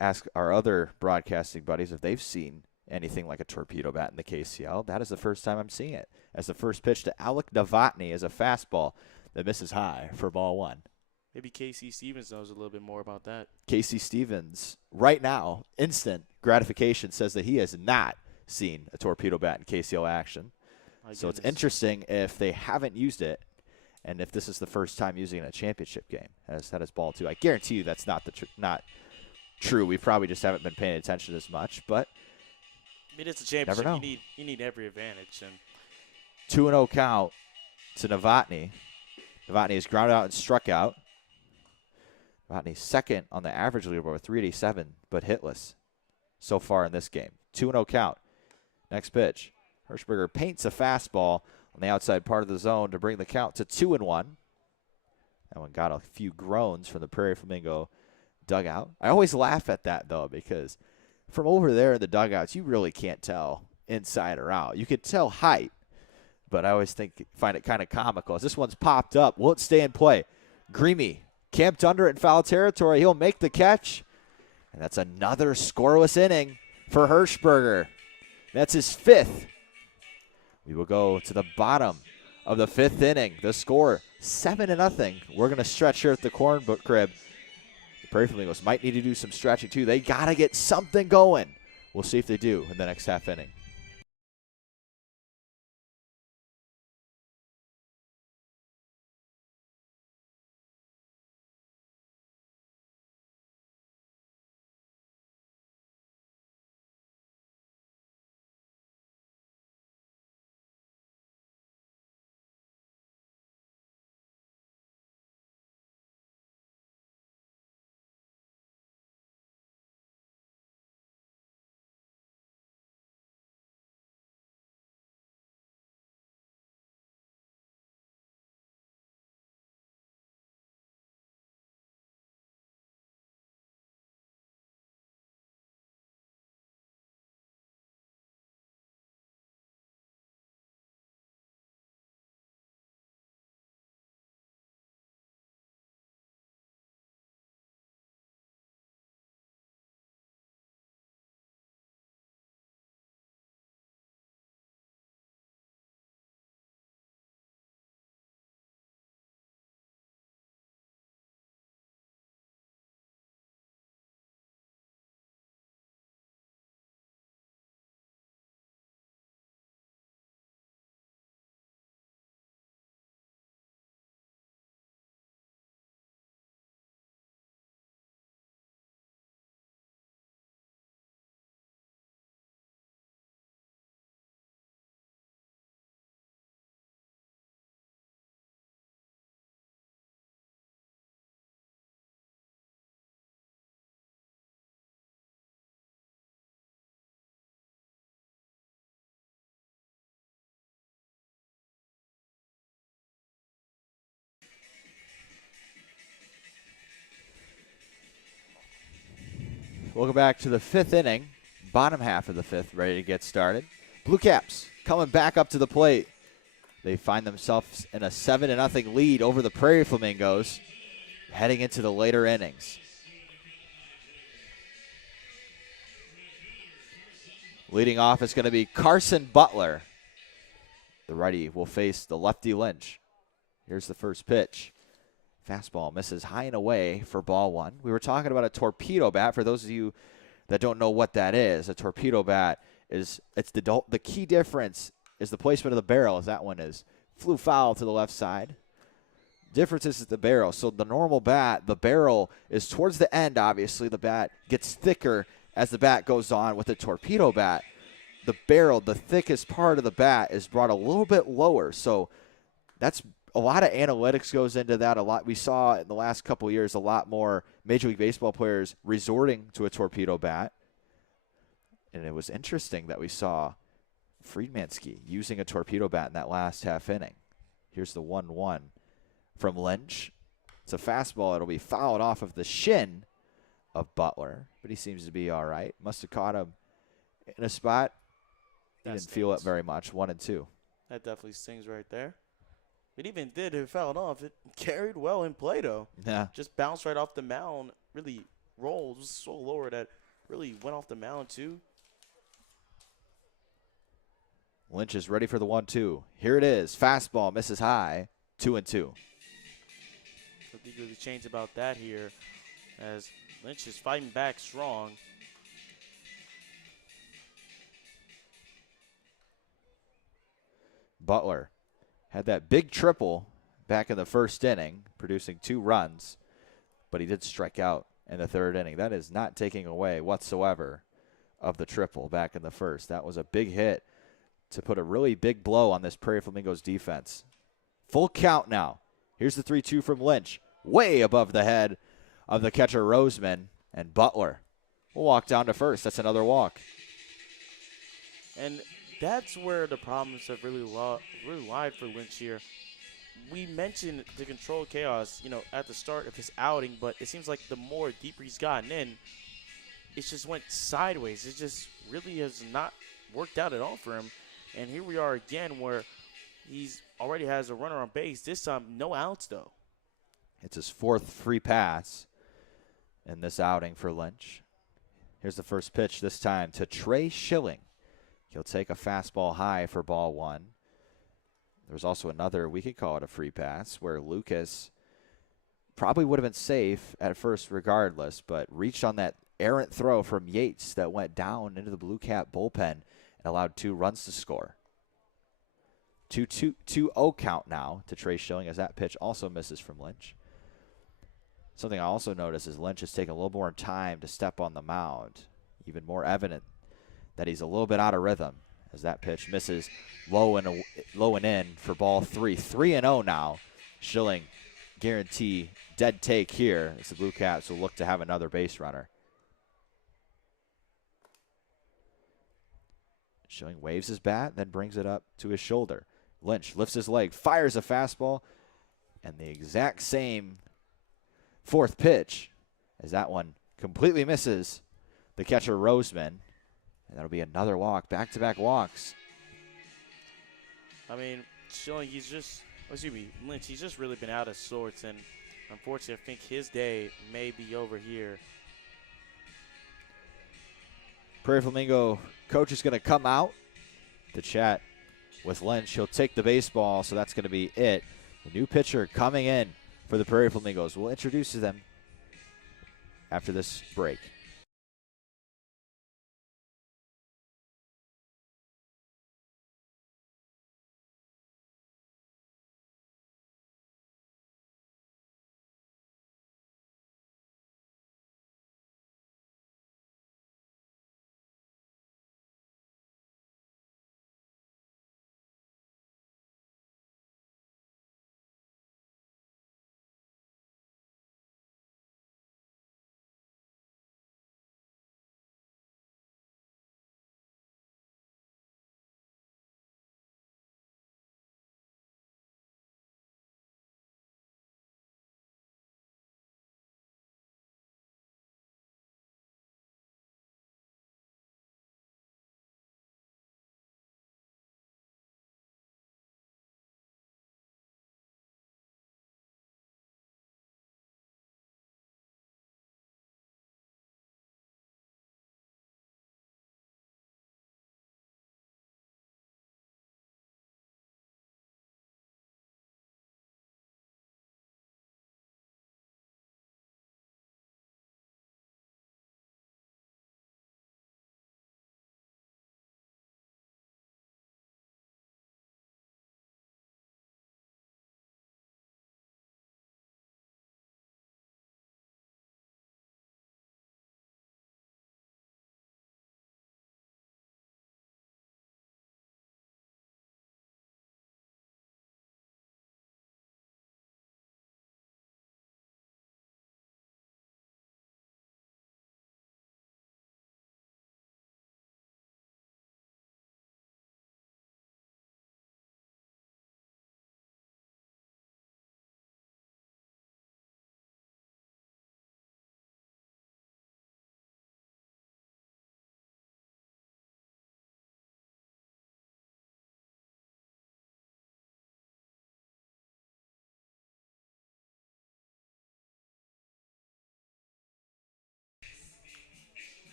ask our other broadcasting buddies if they've seen anything like a torpedo bat in the KCL. That is the first time I'm seeing it. As the first pitch to Alec Novotny is a fastball that misses high for ball 1. Maybe Casey Stevens knows a little bit more about that. Casey Stevens, right now, instant gratification, says that he has not seen a torpedo bat in KCL action. So it's interesting if they haven't used it, and if this is the first time using it in a championship game. That is ball 2. I guarantee you that's not not true. We probably just haven't been paying attention as much, but I mean, it's a championship. You need every advantage. And 2-0 count to Novotny. Novotny is grounded out and struck out. Novotny second on the average leaderboard with 387, but hitless so far in this game. 2-0 count. Next pitch. Hirschberger paints a fastball on the outside part of the zone to bring the count to 2-1. That one got a few groans from the Prairie Flamingo dugout. I always laugh at that, though, because from over there in the dugouts, you really can't tell inside or out. You could tell height, but I always find it kind of comical. As this one's popped up, will it stay in play? Greamy camped under it in foul territory. He'll make the catch, and that's another scoreless inning for Hirschberger. That's his 5th. We will go to the bottom of the 5th inning. The score, 7-0. We're going to stretch here at the corn crib. The Prairie Flamingos might need to do some stretching, too. They got to get something going. We'll see if they do in the next half inning. Welcome back to the 5th inning. Bottom half of the 5th, ready to get started. Blue Caps coming back up to the plate. They find themselves in a 7-0 lead over the Prairie Flamingos heading into the later innings. Leading off is going to be Carson Butler. The righty will face the lefty Lynch. Here's the first pitch. Fastball misses high and away for ball 1. We were talking about a torpedo bat. For those of you that don't know what that is, a torpedo bat is the key difference is the placement of the barrel, as that one is. Flew foul to the left side. Difference is the barrel. So the normal bat, the barrel is towards the end, obviously. The bat gets thicker as the bat goes on. With a torpedo bat, the barrel, the thickest part of the bat, is brought a little bit lower. So that's a lot of analytics goes into that. A lot we saw in the last couple of years, a lot more Major League Baseball players resorting to a torpedo bat. And it was interesting that we saw Friedmansky using a torpedo bat in that last half inning. Here's the 1-1 from Lynch. It's a fastball. It'll be fouled off of the shin of Butler, but he seems to be all right. Must have caught him in a spot. He didn't feel it very much. 1-2. That definitely stings right there. It even did. It fouled off. It carried well in play, though. Yeah. Just bounced right off the mound. Really rolled. It was so lower that really went off the mound, too. Lynch is ready for the 1-2. Here it is. Fastball misses high. 2-2. Nothing really changed about that here, as Lynch is fighting back strong. Butler had that big triple back in the first inning, producing 2 runs, but he did strike out in the 3rd inning. That is not taking away whatsoever of the triple back in the first. That was a big hit to put a really big blow on this Prairie Flamingos defense. Full count now. Here's the 3-2 from Lynch, way above the head of the catcher Roseman, and Butler will walk down to first. That's another walk. And that's where the problems have really lied for Lynch here. We mentioned the control chaos, at the start of his outing, but it seems like the more deeper he's gotten in, it just went sideways. It just really has not worked out at all for him. And here we are again where he's already has a runner on base. This time, no outs, though. It's his 4th free pass in this outing for Lynch. Here's the first pitch, this time to Trey Schilling. He'll take a fastball high for ball 1. There's also another, we could call it a free pass, where Lucas probably would have been safe at first regardless, but reached on that errant throw from Yates that went down into the Blue Cap bullpen and allowed 2 runs to score. 2-0 count now to Trey Schilling, as that pitch also misses from Lynch. Something I also noticed is Lynch has taken a little more time to step on the mound. Even more evident that he's a little bit out of rhythm, as that pitch misses low and in for ball 3. 3-0 now. Schilling guarantee dead take here, as the Blue Caps will look to have another base runner. Schilling waves his bat, then brings it up to his shoulder. Lynch lifts his leg, fires a fastball, and the exact same 4th pitch, as that one completely misses the catcher Roseman. And that'll be another walk, back-to-back walks. I mean, Schilling, Lynch, he's just really been out of sorts, and unfortunately, I think his day may be over here. Prairie Flamingo coach is going to come out to chat with Lynch. He'll take the baseball, so that's going to be it. The new pitcher coming in for the Prairie Flamingos. We'll introduce them after this break.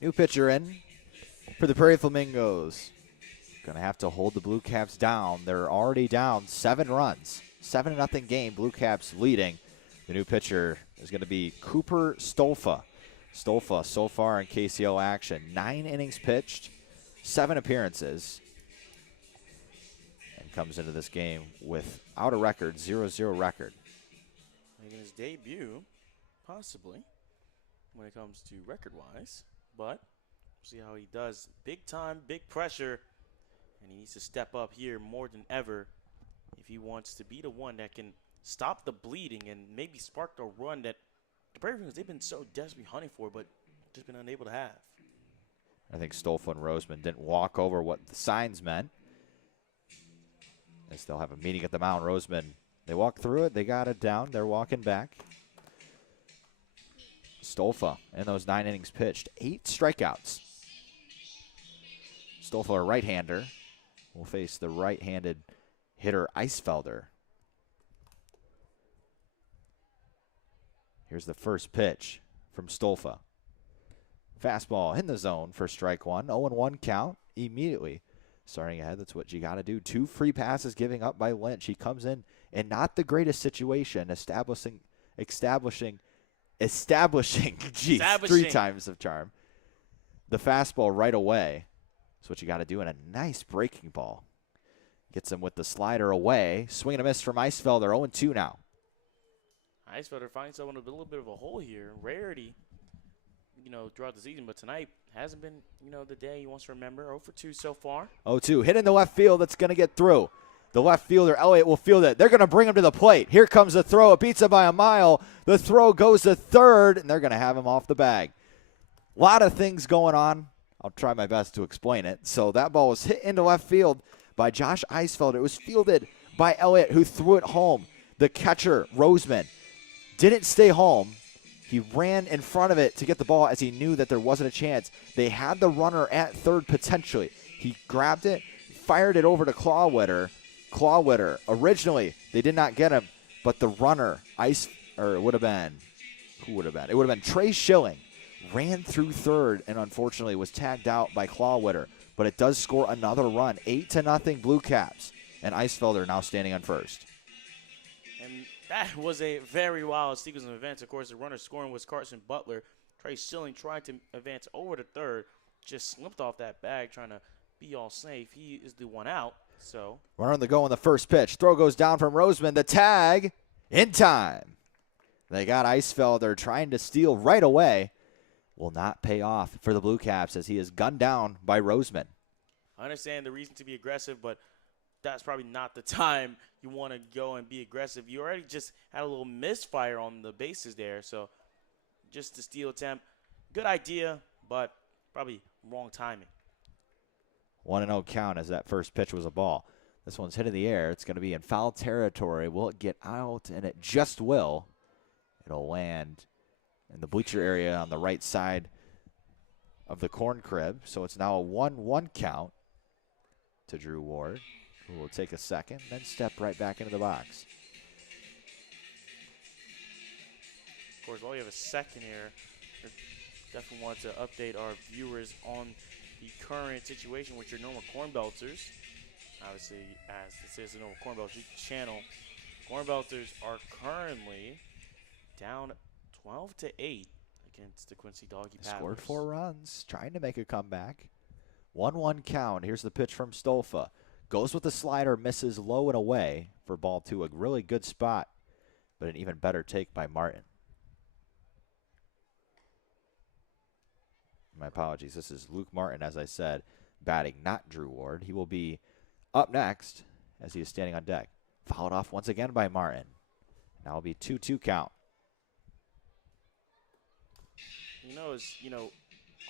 New pitcher in for the Prairie Flamingos. Going to have to hold the Blue Caps down. They're already down 7 runs. 7-0 game. Blue Caps leading. The new pitcher is going to be Cooper Stolfa. Stolfa so far in KCL action. 9 innings pitched, 7 appearances. And comes into this game without a record, 0-0 record. Making his debut, possibly, when it comes to record-wise. But we'll see how he does. Big time, big pressure. And he needs to step up here more than ever if he wants to be the one that can stop the bleeding and maybe spark the run that the Prairie Flamingos, they've been so desperately hunting for, but just been unable to have. I think Stolfa and Roseman didn't walk over what the signs meant. They still have a meeting at the mound. Roseman, they walked through it. They got it down. They're walking back. Stolfa in those 9 innings pitched, 8 strikeouts. Stolfa, a right-hander, will face the right-handed hitter Eisfelder. Here's the first pitch from Stolfa. Fastball in the zone for strike 1. 0-1 count immediately. Starting ahead, that's what you got to do. 2 free passes giving up by Lynch. He comes in not the greatest situation, establishing, geez, 3 times of charm. The fastball right away. That's what you got to do, and a nice breaking ball. Gets him with the slider away. Swing and a miss from Eisfelder. 0-2 now. Eisfelder finds someone with a little bit of a hole here. Rarity, throughout the season, but tonight hasn't been, the day he wants to remember. 0-2 so far. 0-2. Hit in the left field. That's going to get through. The left fielder, Elliott, will field it. They're going to bring him to the plate. Here comes the throw. It beats him by a mile. The throw goes to third, and they're going to have him off the bag. A lot of things going on. I'll try my best to explain it. So that ball was hit into left field by Josh Eisfelder. It was fielded by Elliott, who threw it home. The catcher, Roseman, didn't stay home. He ran in front of it to get the ball as he knew that there wasn't a chance. They had the runner at third potentially. He grabbed it, fired it over to Clawwitter. Clawwitter, originally, they did not get him, but the runner, it would have been Trey Schilling, ran through third and unfortunately was tagged out by Clawwitter. But it does score another run, 8-0 Blue Caps, and Eisfelder now standing on first. And that was a very wild sequence of events. Of course, the runner scoring was Carson Butler. Trey Schilling tried to advance over to third, just slipped off that bag trying to be all safe. He is the one out. So runner on the go on the first pitch. Throw goes down from Roseman. The tag in time. They got Eisfelder trying to steal right away. Will not pay off for the Blue Caps as he is gunned down by Roseman. I understand the reason to be aggressive, but that's probably not the time you want to go and be aggressive. You already just had a little misfire on the bases there, so just the steal attempt, good idea, but probably wrong timing. 1-0 count as that first pitch was a ball. This one's hit in the air. It's going to be in foul territory. Will it get out? And it just will. It'll land in the bleacher area on the right side of the corn crib. So it's now a 1-1 count to Drew Ward, who will take a second, then step right back into the box. Of course, while we have a second here, I definitely want to update our viewers on the current situation with your normal Corn Belters. Obviously, as this is the normal Corn Belters channel, Corn Belters are currently down 12-8 against the Quincy Doggy Paddlers. Scored 4 runs, trying to make a comeback. 1-1 count. Here's the pitch from Stolfa. Goes with the slider, misses low and away for ball 2. A really good spot, but an even better take by Martin. My apologies. This is Luke Martin, as I said, batting, not Drew Ward. He will be up next as he is standing on deck. Fouled off once again by Martin. Now it'll be 2-2 count.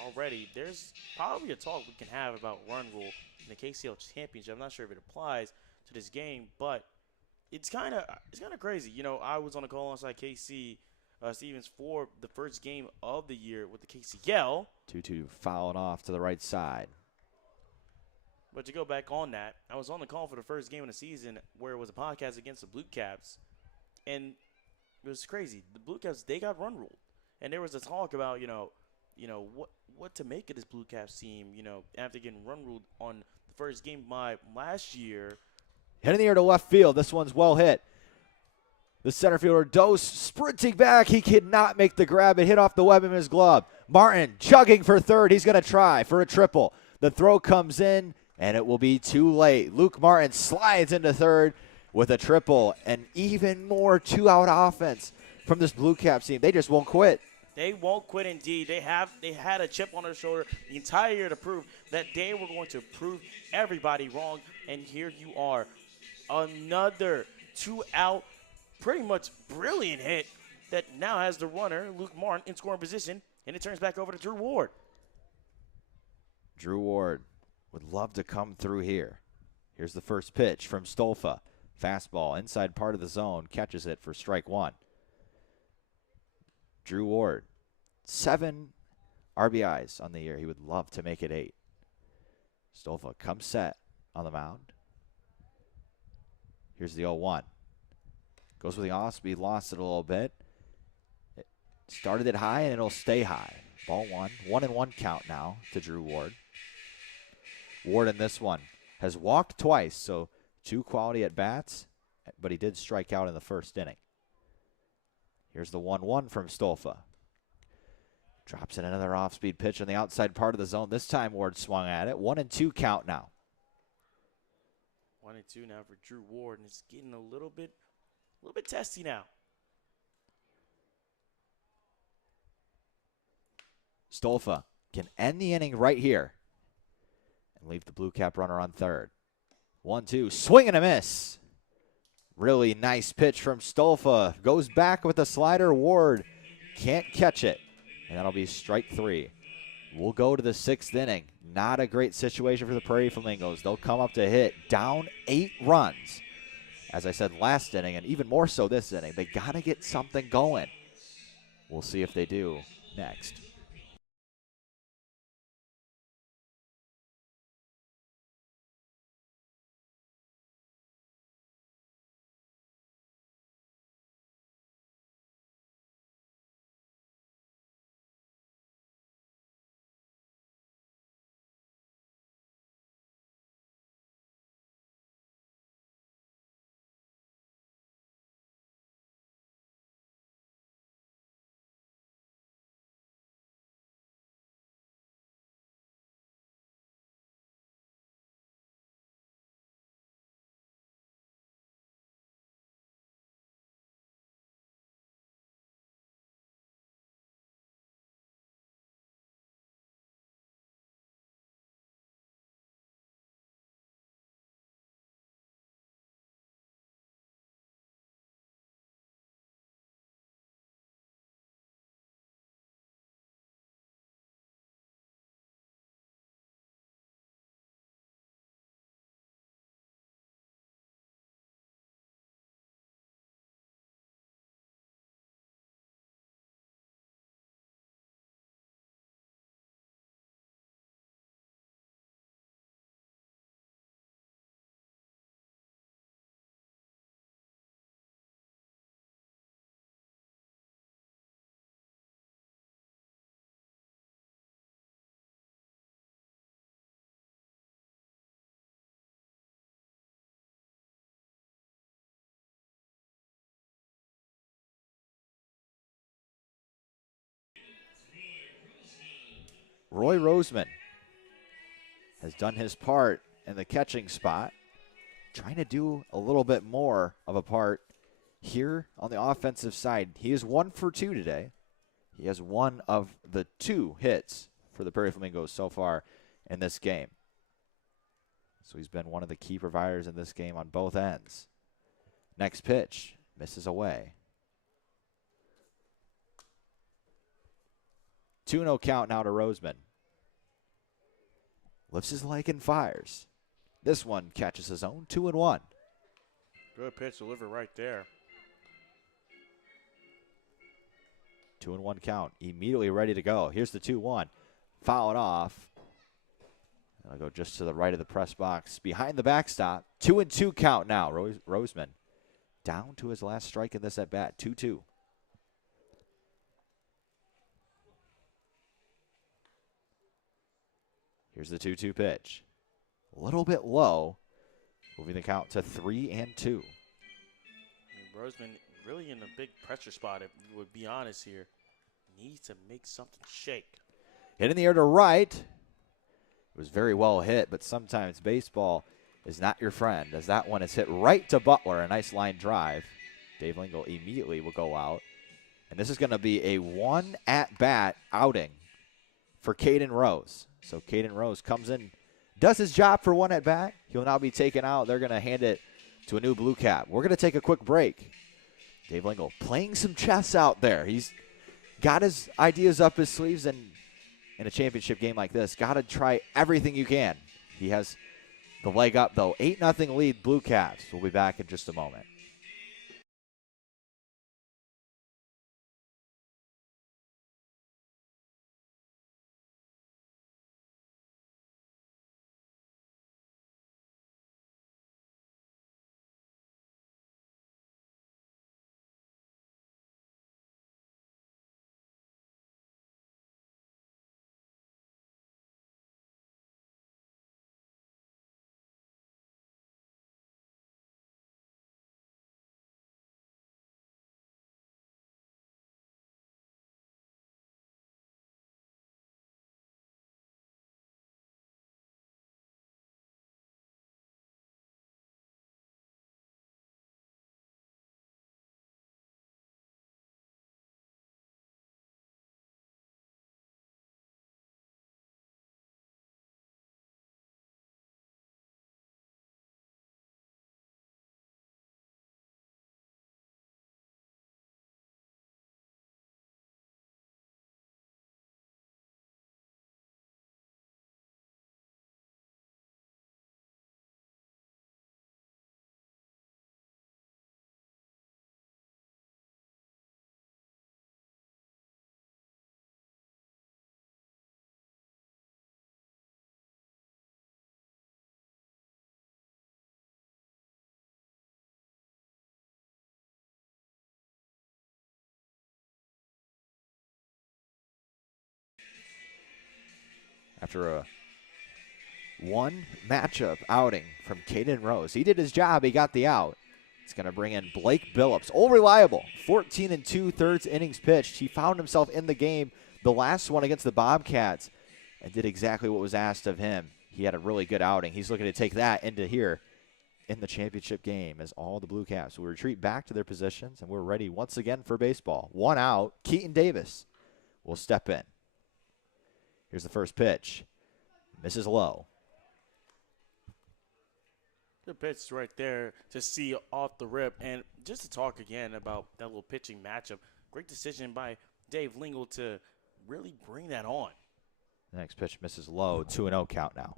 Already there's probably a talk we can have about run rule in the KCL Championship. I'm not sure if it applies to this game, but it's kind of crazy. I was on a call alongside KC Stevens for the first game of the year with the KCL. 2-2 fouled off to the right side. But to go back on that, I was on the call for the first game of the season where it was a podcast against the Blue Caps, and it was crazy. The Blue Caps, they got run ruled. And there was a talk about, what to make of this Blue Caps team. After getting run ruled on the first game by last year. Hitting the air to left field. This one's well hit. The center fielder, Dose, sprinting back. He cannot make the grab. It hit off the web of his glove. Martin chugging for third. He's going to try for a triple. The throw comes in, and it will be too late. Luke Martin slides into third with a triple. And even more two-out offense from this Blue Caps team. They just won't quit. They won't quit indeed. They had a chip on their shoulder the entire year to prove that they were going to prove everybody wrong. And here you are. Another two-out, pretty much brilliant hit that now has the runner, Luke Martin, in scoring position, and it turns back over to Drew Ward. Drew Ward would love to come through here. Here's the first pitch from Stolfa. Fastball, inside part of the zone, catches it for strike one. Drew Ward, 7 RBIs on the year. He would love to make it 8. Stolfa comes set on the mound. Here's the 0-1. Goes with the off-speed, lost it a little bit. It started it high, and it'll stay high. Ball 1. 1-1 count now to Drew Ward. Ward in this one has walked twice, so 2 quality at-bats, but he did strike out in the first inning. Here's the 1-1 from Stolfa. Drops in another off-speed pitch on the outside part of the zone. This time Ward swung at it. 1-2 count now. 1-2 now for Drew Ward, and it's getting a little bit testy now. Stolfa can end the inning right here and leave the Blue Cap runner on third. 1-2, swing and a miss. Really nice pitch from Stolfa. Goes back with the slider. Ward can't catch it, and that'll be strike 3. We'll go to the 6th inning. Not a great situation for the Prairie Flamingos. They'll come up to hit, down 8 runs. As I said last inning, and even more so this inning, they got to get something going. We'll see if they do next. Roy Roseman has done his part in the catching spot, trying to do a little bit more of a part here on the offensive side. He is 1 for 2 today. He has 1 of the 2 hits for the Prairie Flamingos so far in this game. So he's been one of the key providers in this game on both ends. Next pitch, misses away. 2-0 count now to Roseman. Lifts his leg and fires. This one catches his own. 2-1. Good pitch delivered right there. 2-1 count. Immediately ready to go. Here's the 2-1. Fouled off. I'll go just to the right of the press box. Behind the backstop. 2-2 count now. Roseman down to his last strike in this at bat. 2-2. Here's the 2-2 pitch. A little bit low, moving the count to 3-2. Roseman really in a big pressure spot, if we would be honest here. Needs to make something shake. Hit in the air to right. It was very well hit, but sometimes baseball is not your friend, as that one is hit right to Butler. A nice line drive. Dave Lingle immediately will go out. And this is going to be a 1-at-bat outing for Caden Rose. So Caden Rose comes in, does his job for 1 at-bat. He'll now be taken out. They're going to hand it to a new blue cap. We're going to take a quick break. Dave Lingle playing some chess out there. He's got his ideas up his sleeves, and in a championship game like this, got to try everything you can. He has the leg up, though. 8-0 lead, Blue Caps. We'll be back in just a moment. After a one matchup outing from Caden Rose. He did his job. He got the out. It's going to bring in Blake Billups. All reliable. 14 2/3 innings pitched. He found himself in the game, the last one against the Bobcats, and did exactly what was asked of him. He had a really good outing. He's looking to take that into here in the championship game as all the Blue Caps will retreat back to their positions, and we're ready once again for baseball. One out. Keaton Davis will step in. Here's the first pitch. Misses low. Good pitch right there to see off the rip. And just to talk again about that little pitching matchup, great decision by Dave Lingle to really bring that on. The next pitch misses low. 2-0 count now.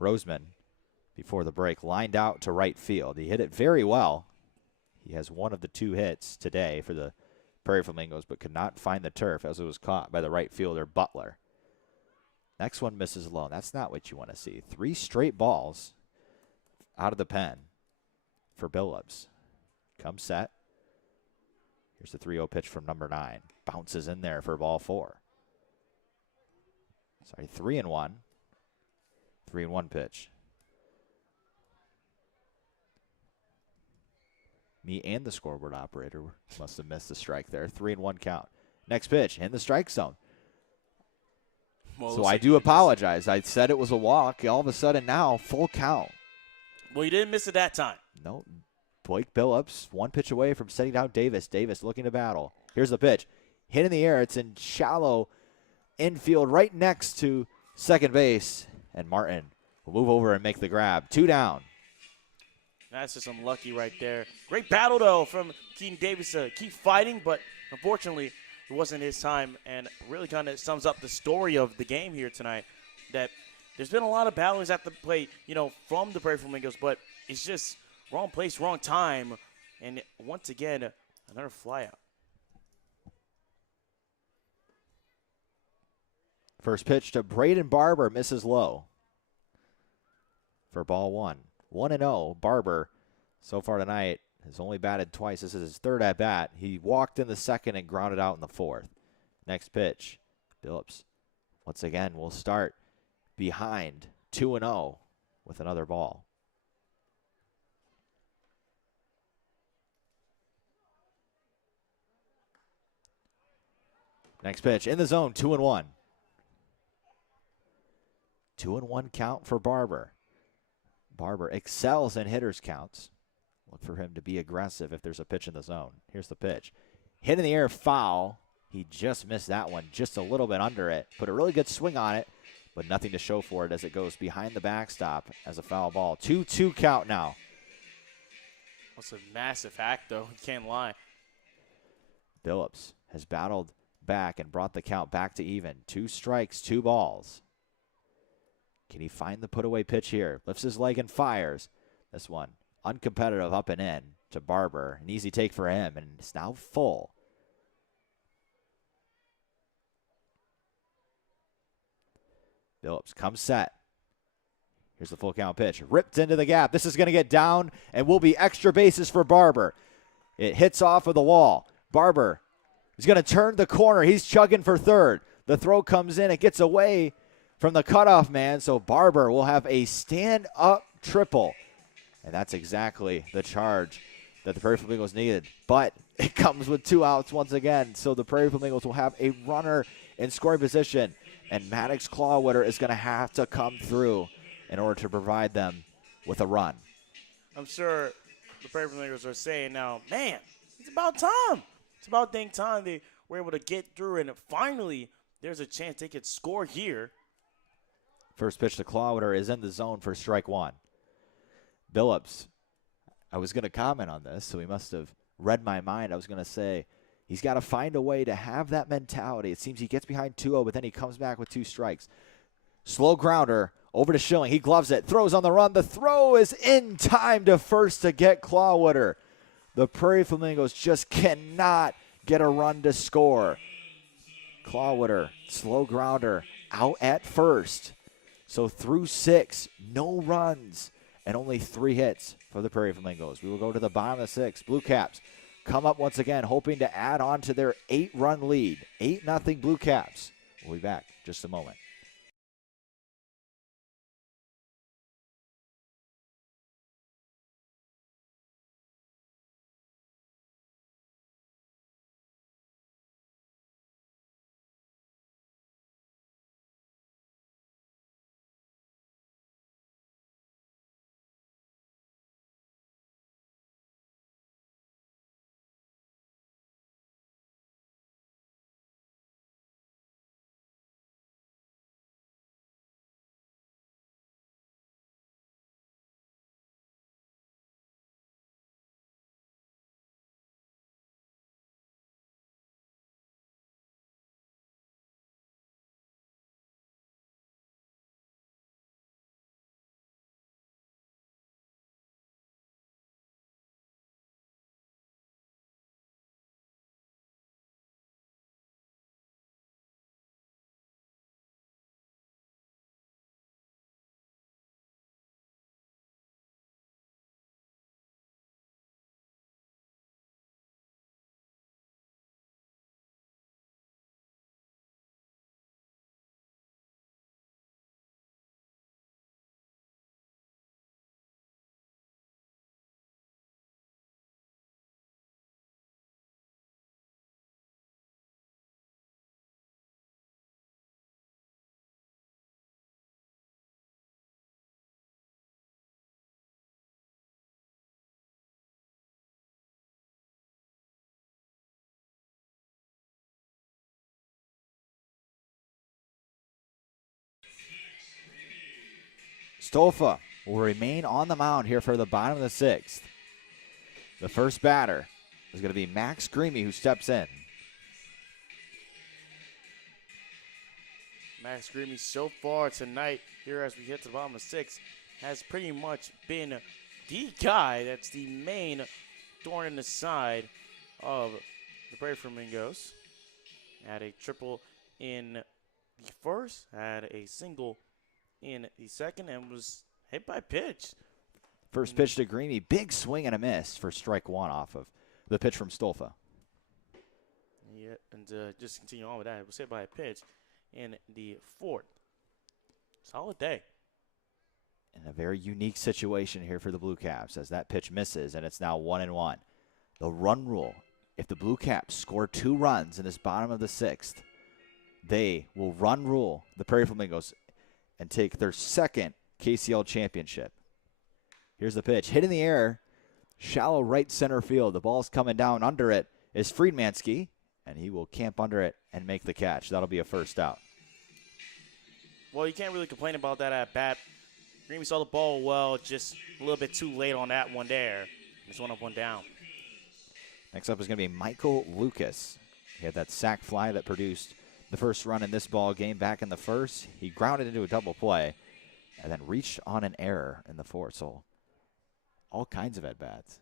Roseman, before the break, lined out to right field. He hit it very well. He has one of the 2 hits today for the Prairie Flamingos, but could not find the turf as it was caught by the right fielder, Butler. Next one misses low. That's not what you want to see. 3 straight balls out of the pen for Billups. Comes set. Here's the 3-0 pitch from number 9. Bounces in there for ball 4. Sorry, 3-1. 3-1 pitch. Me and the scoreboard operator must have missed the strike there. 3-1 count. Next pitch in the strike zone. Well, so I do apologize. I said it was a walk. All of a sudden now, full count. Well, you didn't miss it that time. No. Blake Billups, 1 pitch away from setting down Davis. Davis looking to battle. Here's the pitch. Hit in the air. It's in shallow infield right next to second base. And Martin will move over and make the grab. 2 down. That's just unlucky right there. Great battle, though, from Keaton Davis to keep fighting, but unfortunately it wasn't his time, and really kind of sums up the story of the game here tonight, that there's been a lot of battles at the plate, from the Prairie Flamingos, but it's just wrong place, wrong time, and once again, another flyout. First pitch to Braden Barber, misses low for ball 1. 1-0. Barber, so far tonight, has only batted twice. This is his 3rd at-bat. He walked in the 2nd and grounded out in the 4th. Next pitch. Billups, once again, will start behind 2-0 with another ball. Next pitch in the zone, 2-1. 2-1 count for Barber. Barber excels in hitters counts. Look for him to be aggressive if there's a pitch in the zone. Here's the pitch. Hit in the air, foul. He just missed that one, just a little bit under it. Put a really good swing on it, but nothing to show for it as it goes behind the backstop as a foul ball. 2-2 count now. That's a massive hack, though. You can't lie. Billups has battled back and brought the count back to even. 2 strikes, 2 balls. Can he find the put-away pitch here? Lifts his leg and fires. This one, uncompetitive up and in to Barber. An easy take for him, and it's now full. Billups comes set. Here's the full count pitch. Ripped into the gap. This is going to get down and will be extra bases for Barber. It hits off of the wall. Barber is going to turn the corner. He's chugging for third. The throw comes in. It gets away from the cutoff man, so Barber will have a stand-up triple. And that's exactly the charge that the Prairie Flamingos needed. But it comes with 2 outs once again, so the Prairie Flamingos will have a runner in scoring position. And Maddox Clawwater is going to have to come through in order to provide them with a run. I'm sure the Prairie Flamingos are saying now, man, it's about time. It's about dang time they were able to get through, and finally there's a chance they could score here. First pitch to Clawwater is in the zone for strike 1. Billups, I was going to comment on this, so he must have read my mind. I was going to say he's got to find a way to have that mentality. It seems he gets behind 2-0, but then he comes back with 2 strikes. Slow grounder over to Schilling. He gloves it, throws on the run. The throw is in time to first to get Clawwater. The Prairie Flamingos just cannot get a run to score. Clawwater, slow grounder, out at first. So through 6, no runs, and only 3 hits for the Prairie Flamingos. We will go to the bottom of the 6th. Blue Caps come up once again, hoping to add on to their 8-run lead. 8-0 Blue Caps. We'll be back in just a moment. Stolfa will remain on the mound here for the bottom of the 6th. The first batter is going to be Max Greamy, who steps in. Max Greamy so far tonight, here as we hit to the bottom of 6, has pretty much been the guy that's the main thorn in the side of the Prairie Flamingos. Had a triple in the first, had a single in the second, and was hit by pitch. First pitch to Greamy, big swing and a miss for strike 1 off of the pitch from Stolfa. Yeah, and just continue on with that, it was hit by a pitch in the 4th. Solid day. In a very unique situation here for the Blue Caps as that pitch misses, and it's now 1-1. The run rule, if the Blue Caps score 2 runs in this bottom of the 6th, they will run rule the Prairie Flamingos and take their second KCL Championship. Here's the pitch. Hit in the air, shallow right center field. The ball's coming down. Under it is Friedmansky, and he will camp under it and make the catch. That'll be a first out. Well, you can't really complain about that at bat. Green saw the ball well, just a little bit too late on that one there. Just 1 up, 1 down. Next up is going to be Michael Lucas. He had that sac fly that produced the first run in this ball game back in the first. He grounded into a double play and then reached on an error in the fourth. So all kinds of at-bats.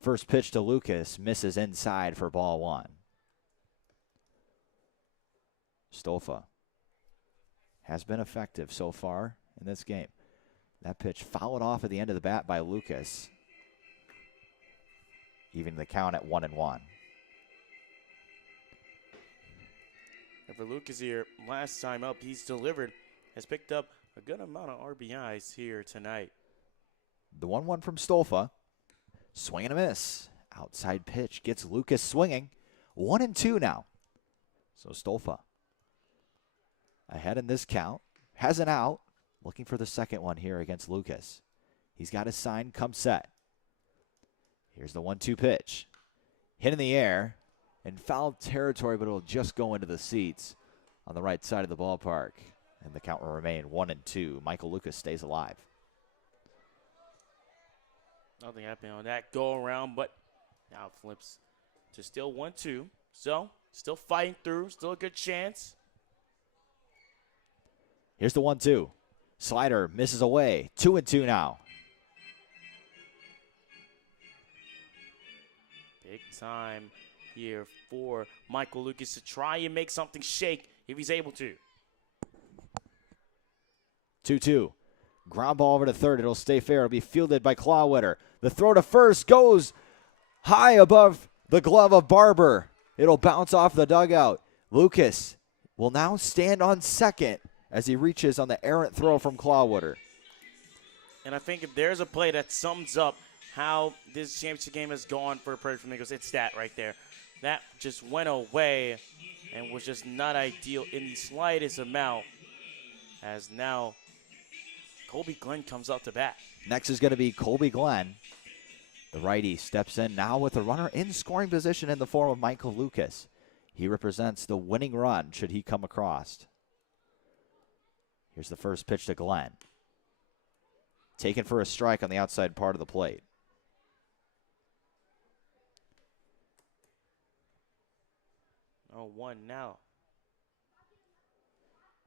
First pitch to Lucas misses inside for ball 1. Stolfa has been effective so far in this game. That pitch fouled off at the end of the bat by Lucas. Even the count at 1-1. And for Lucas here, last time up, he's delivered, has picked up a good amount of RBIs here tonight. The 1-1 from Stolfa. Swing and a miss. Outside pitch gets Lucas swinging. 1-2 now. So Stolfa ahead in this count. Has an out. Looking for the second one here against Lucas. He's got his sign, come set. Here's the 1-2 pitch. Hit in the air in foul territory, but it'll just go into the seats on the right side of the ballpark. And the count will remain 1-2. Michael Lucas stays alive. Nothing happening on that go around, but now it flips to still 1-2. So, still fighting through, still a good chance. Here's the 1-2. Slider misses away. 2-2 now. Big time here for Michael Lucas to try and make something shake if he's able to. 2-2. Ground ball over to third. It'll stay fair. It'll be fielded by Clawwitter. The throw to first goes high above the glove of Barber. It'll bounce off the dugout. Lucas will now stand on second as he reaches on the errant throw from Clawwitter. And I think if there's a play that sums up how this championship game has gone for Prairie Flamingos, it's that right there. That just went away and was just not ideal in the slightest amount, as now Colby Glenn comes out to bat. Next is going to be Colby Glenn. The righty steps in now with a runner in scoring position in the form of Michael Lucas. He represents the winning run should he come across. Here's the first pitch to Glenn. Taken for a strike on the outside part of the plate. Oh, 1 now.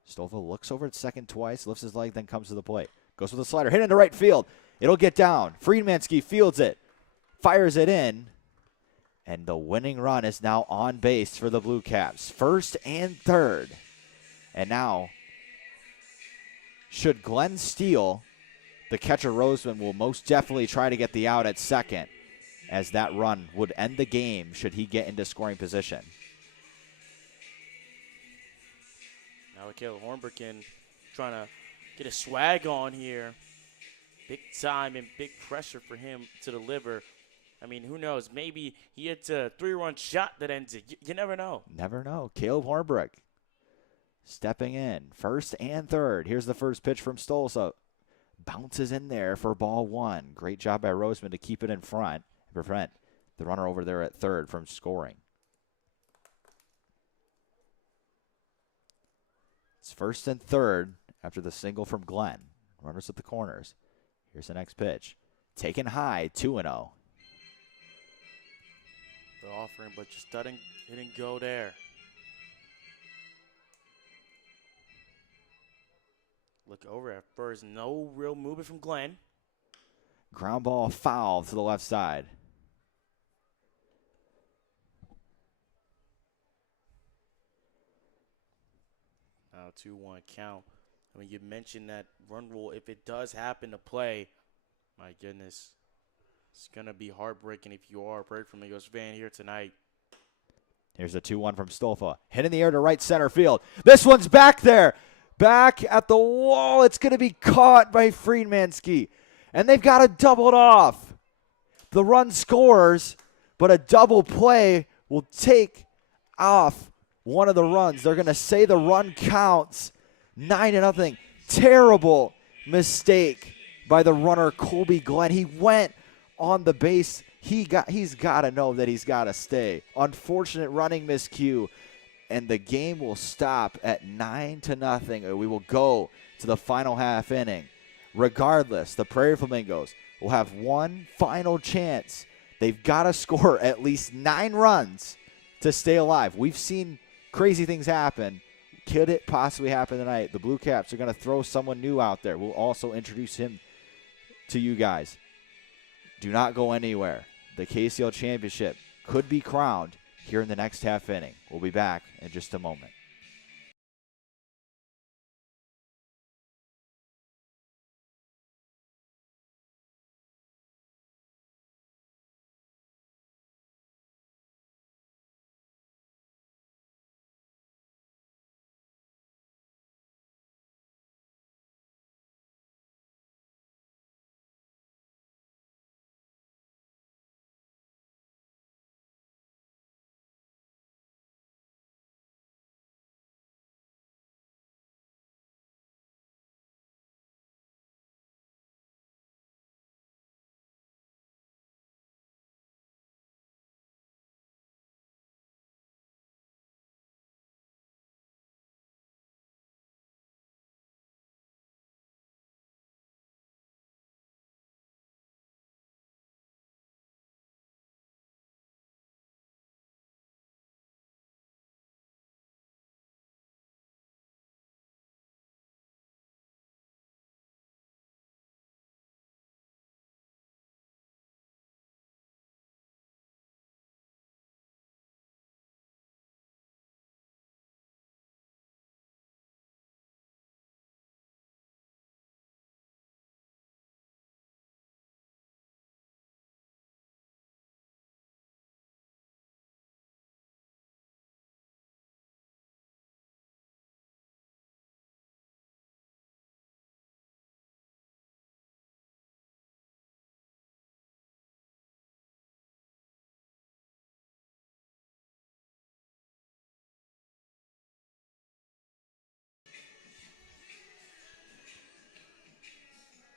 Stolfa looks over at second twice, lifts his leg, then comes to the plate. Goes with a slider, hit into right field. It'll get down. Friedmansky fields it, fires it in, and the winning run is now on base for the Blue Caps. First and third. And now, should Glenn steal, the catcher Roseman will most definitely try to get the out at second, as that run would end the game should he get into scoring position. Now Caleb Hornbergen trying to get a swag on here. Big time and big pressure for him to deliver. I mean, who knows? Maybe he hits a 3-run shot that ends it. You never know. Never know. Caleb Hornberg stepping in. First and third. Here's the first pitch from Stolza. Bounces in there for ball 1. Great job by Roseman to keep it in front and prevent the runner over there at third from scoring. It's first and third after the single from Glenn. Runners at the corners. Here's the next pitch. Taken high, 2-0. The offering, but just didn't go there. Look over at first. No real movement from Glenn. Ground ball foul to the left side. Now 2-1 count. I mean, you mentioned that run rule. If it does happen to play, my goodness, it's going to be heartbreaking if you are a Prairie Flamingos fan here tonight. Here's the 2-1 from Stolfa. Hit in the air to right center field. This one's back there. Back at the wall. It's going to be caught by Friedmanski. And they've got to double it off. The run scores, but a double play will take off one of the runs. They're going to say the run counts. 9-0. Terrible mistake by the runner, Colby Glenn. He went on the base. He's got to know that he's got to stay. Unfortunate running miscue, and the game will stop at 9-0. We will go to the final half inning. Regardless, the Prairie Flamingos will have one final chance. They've got to score at least 9 runs to stay alive. We've seen crazy things happen. Could it possibly happen tonight? The Blue Caps are going to throw someone new out there. We'll also introduce him to you guys. Do not go anywhere. The KCL Championship could be crowned here in the next half inning. We'll be back in just a moment.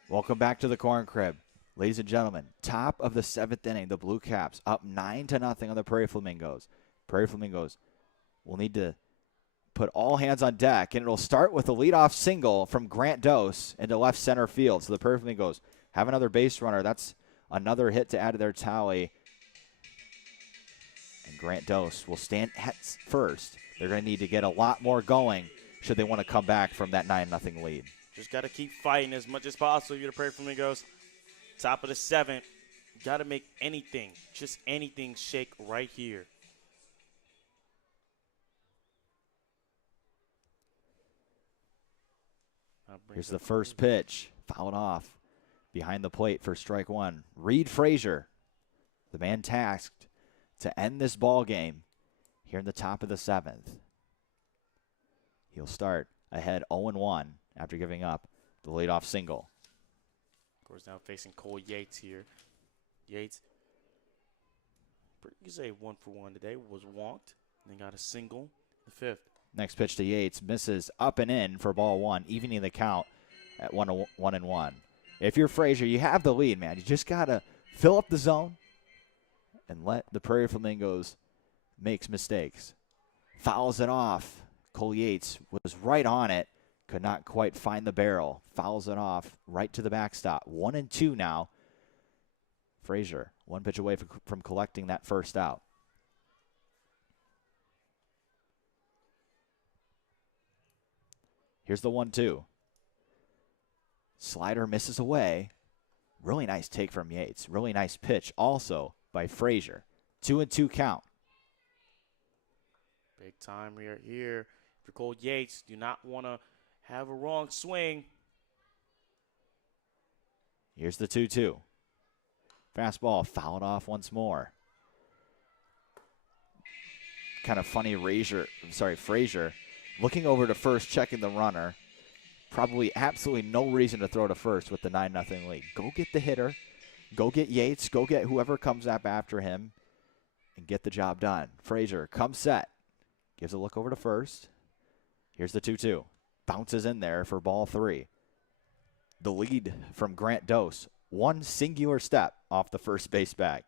Welcome back to the Corn Crib. Ladies and gentlemen, top of the 7th inning, the Blue Caps up 9-0 on the Prairie Flamingos. Prairie Flamingos will need to put all hands on deck, and it'll start with a leadoff single from Grant Dose into left center field. So the Prairie Flamingos have another base runner. That's another hit to add to their tally. And Grant Dose will stand at first. They're going to need to get a lot more going should they want to come back from that 9-0 lead. Just got to keep fighting as much as possible. You're the Prairie Flamingos. Top of the 7th. Got to make anything, just anything, shake right here. Here's the first pitch. Fouled off behind the plate for strike one. Reed Frazier, the man tasked to end this ball game here in the top of the 7th. He'll start ahead 0-1 after giving up the leadoff single. Of course, now facing Cole Yates here. Yates, you could say 1-for-1 today, was walked, and then got a single the 5th. Next pitch to Yates, misses up and in for ball one, evening the count at 1-1. If you're Frazier, you have the lead, man. You just got to fill up the zone and let the Prairie Flamingos make mistakes. Fouls it off. Cole Yates was right on it, could not quite find the barrel. Fouls it off right to the backstop. 1-2 now. Frazier, one pitch away from collecting that first out. Here's the 1-2. Slider misses away. Really nice take from Yates. Really nice pitch also by Frazier. 2-2 count. Big time here for Cole Yates. Do not want to have a wrong swing. Here's the 2-2. Fastball fouled off once more. kind of funny Frazier looking over to first, checking the runner. Probably absolutely no reason to throw to first with the 9-0 lead. Go get the hitter. Go get Yates. Go get whoever comes up after him and get the job done. Frazier comes set. Gives a look over to first. Here's the 2-2. Bounces in there for ball 3. The lead from Grant Dose. One singular step off the first base bag.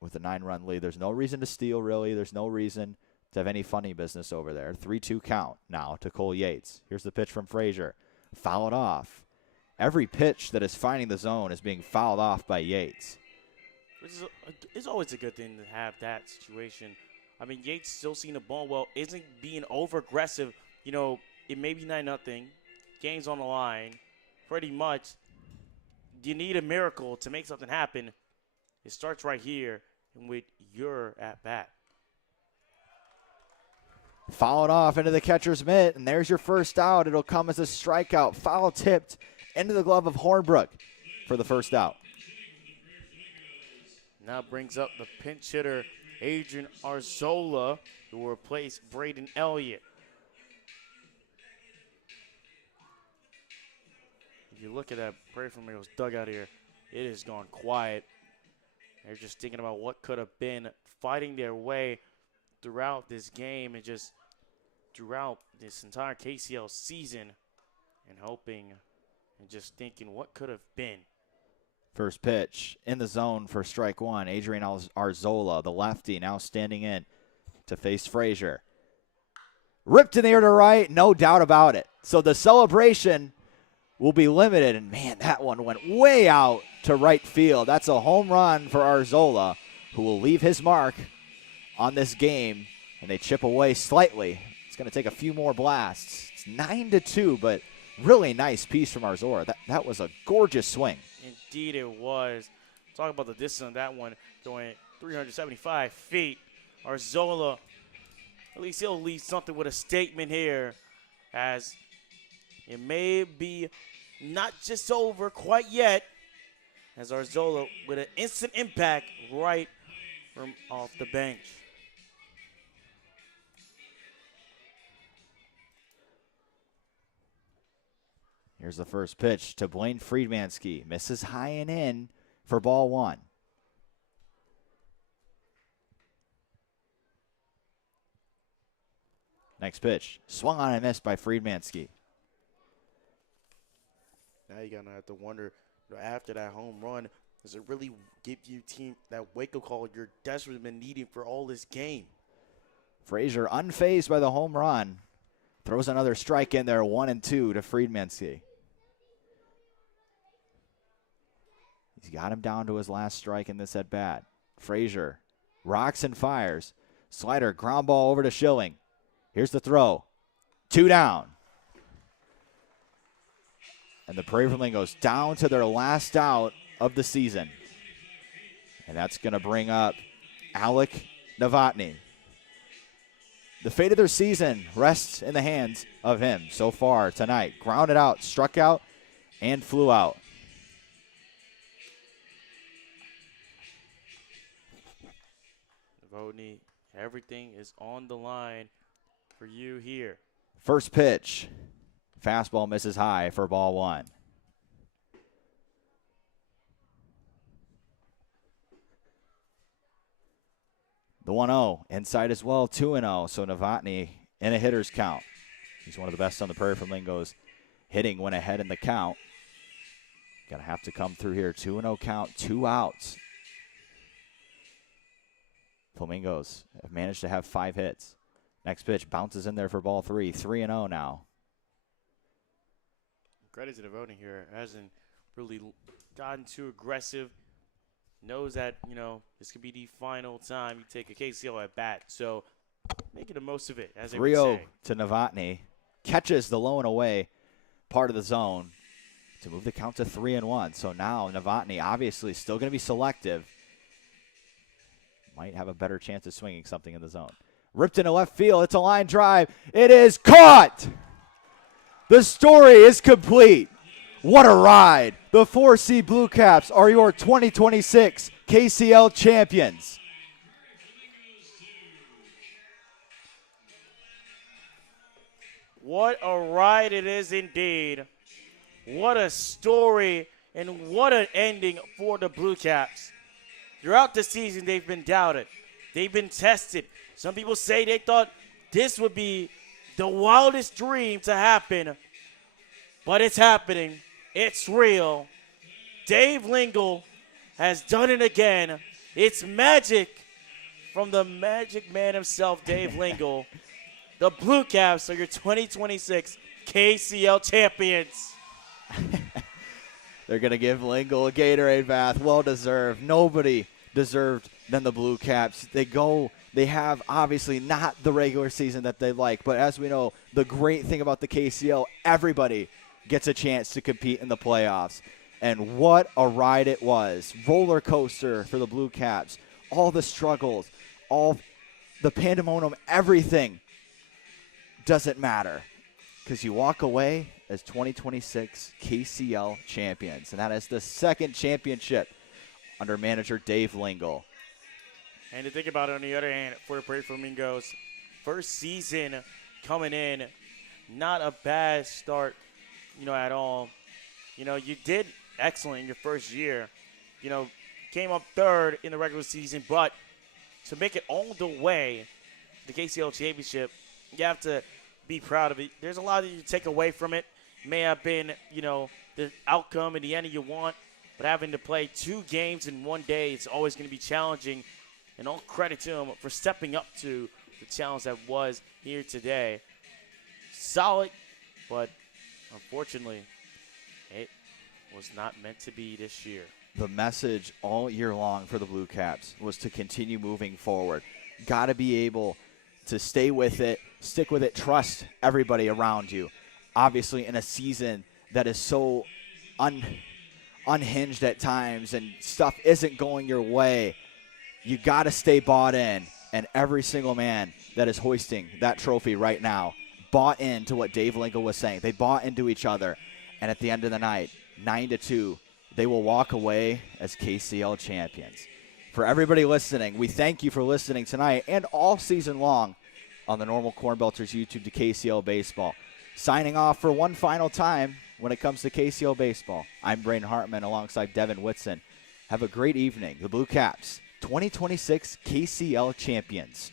With a 9-run lead, there's no reason to steal, really. There's no reason to have any funny business over there. 3-2 count now to Cole Yates. Here's the pitch from Frazier. Fouled off. Every pitch that is finding the zone is being fouled off by Yates. It's always a good thing to have that situation. I mean, Yates still seeing the ball well, isn't being over-aggressive. You know, it may be 9-0. Game's on the line. Pretty much, you need a miracle to make something happen. It starts right here with your at-bat. Fouled off into the catcher's mitt, and there's your first out. It'll come as a strikeout. Foul tipped into the glove of Hornbrook for the first out. Now brings up the pinch hitter, Adrian Arzola, who will replace Braden Elliott. If you look at that Prairie Flamingos dugout here, it has gone quiet. They're just thinking about what could have been, fighting their way throughout this game and just throughout this entire KCL season, and hoping and just thinking what could have been. First pitch in the zone for strike one. Adrian Arzola, the lefty, now standing in to face Frazier. Ripped in the air to right, no doubt about it. So the celebration will be limited, and man, that one went way out to right field. That's a home run for Arzola, who will leave his mark on this game, and they chip away slightly. It's going to take a few more blasts. It's 9-2, but really nice piece from Arzola. That was a gorgeous swing. Indeed it was. Talk about the distance on that one, going 375 feet. Arzola, at least he'll leave something with a statement here, as it may be not just over quite yet, as Arzola with an instant impact right from off the bench. Here's the first pitch to Blaine Friedmansky. Misses high and in for ball one. Next pitch. Swung on and missed by Friedmansky. Now you're going to have to wonder, after that home run, does it really give you team that wake-up call you're desperately been needing for all this game? Frazier unfazed by the home run. Throws another strike in there, 1-2 to Friedmansky. He's got him down to his last strike in this at-bat. Frazier rocks and fires. Slider, ground ball over to Schilling. Here's the throw. 2 down. And the Prairie Flamingos down to their last out of the season. And that's going to bring up Alec Novotny. The fate of their season rests in the hands of him so far tonight. Grounded out, struck out, and flew out. Novotny, everything is on the line for you here. First pitch. Fastball misses high for ball one. The 1-0 inside as well, 2-0. So Novotny in a hitter's count. He's one of the best on the Prairie Flamingos. Hitting went ahead in the count. Gonna have to come through here. 2-0 count, 2 outs. Flamingos have managed to have 5 hits. Next pitch bounces in there for ball 3. 3-0 now. Credit to Novotny here. Hasn't really gotten too aggressive. Knows that, this could be the final time you take a KCL at bat. So making the most of it, as they would say. 3-0 to Novotny. Catches the low and away part of the zone to move the count to 3-1. So now Novotny obviously still going to be selective. Might have a better chance of swinging something in the zone. Ripped into left field. It's a line drive. It is caught. The story is complete. What a ride. The 4C Blue Caps are your 2026 KCL champions. What a ride it is indeed. What a story and what an ending for the Blue Caps. Throughout the season, they've been doubted. They've been tested. Some people say they thought this would be the wildest dream to happen, but it's happening. It's real. Dave Lingle has done it again. It's magic from the magic man himself, Dave Lingle. The Blue Caps are your 2026 KCL champions. They're going to give Lingle a Gatorade bath. Well deserved. Nobody deserved than the Blue Caps. They have obviously not the regular season that they like, but as we know, the great thing about the KCL, everybody gets a chance to compete in the playoffs. And what a ride it was. Roller coaster for the Blue Caps. All the struggles, all the pandemonium, everything doesn't matter because you walk away as 2026 KCL champions. And that is the second championship under manager Dave Lingle. And to think about it, on the other hand, for the Prairie Flamingos, first season coming in, not a bad start, at all. You did excellent in your first year. Came up third in the regular season, but to make it all the way to the KCL Championship, you have to be proud of it. There's a lot that you take away from it. May have been, the outcome in the end you want, but having to play 2 games in 1 day, it's always going to be challenging. And all credit to him for stepping up to the challenge that was here today. Solid, but unfortunately, it was not meant to be this year. The message all year long for the Blue Caps was to continue moving forward. Got to be able to stay with it, stick with it, trust everybody around you. Obviously, in a season that is so unhinged at times and stuff isn't going your way, you got to stay bought in. And every single man that is hoisting that trophy right now bought into what Dave Lingle was saying. They bought into each other. And at the end of the night, 9-2, they will walk away as KCL champions. For everybody listening, we thank you for listening tonight and all season long on the Normal Corn Belters YouTube to KCL Baseball. Signing off for one final time when it comes to KCL Baseball. I'm Braden Hartman alongside Devin Witson. Have a great evening. The Blue Caps, 2026 KCL champions.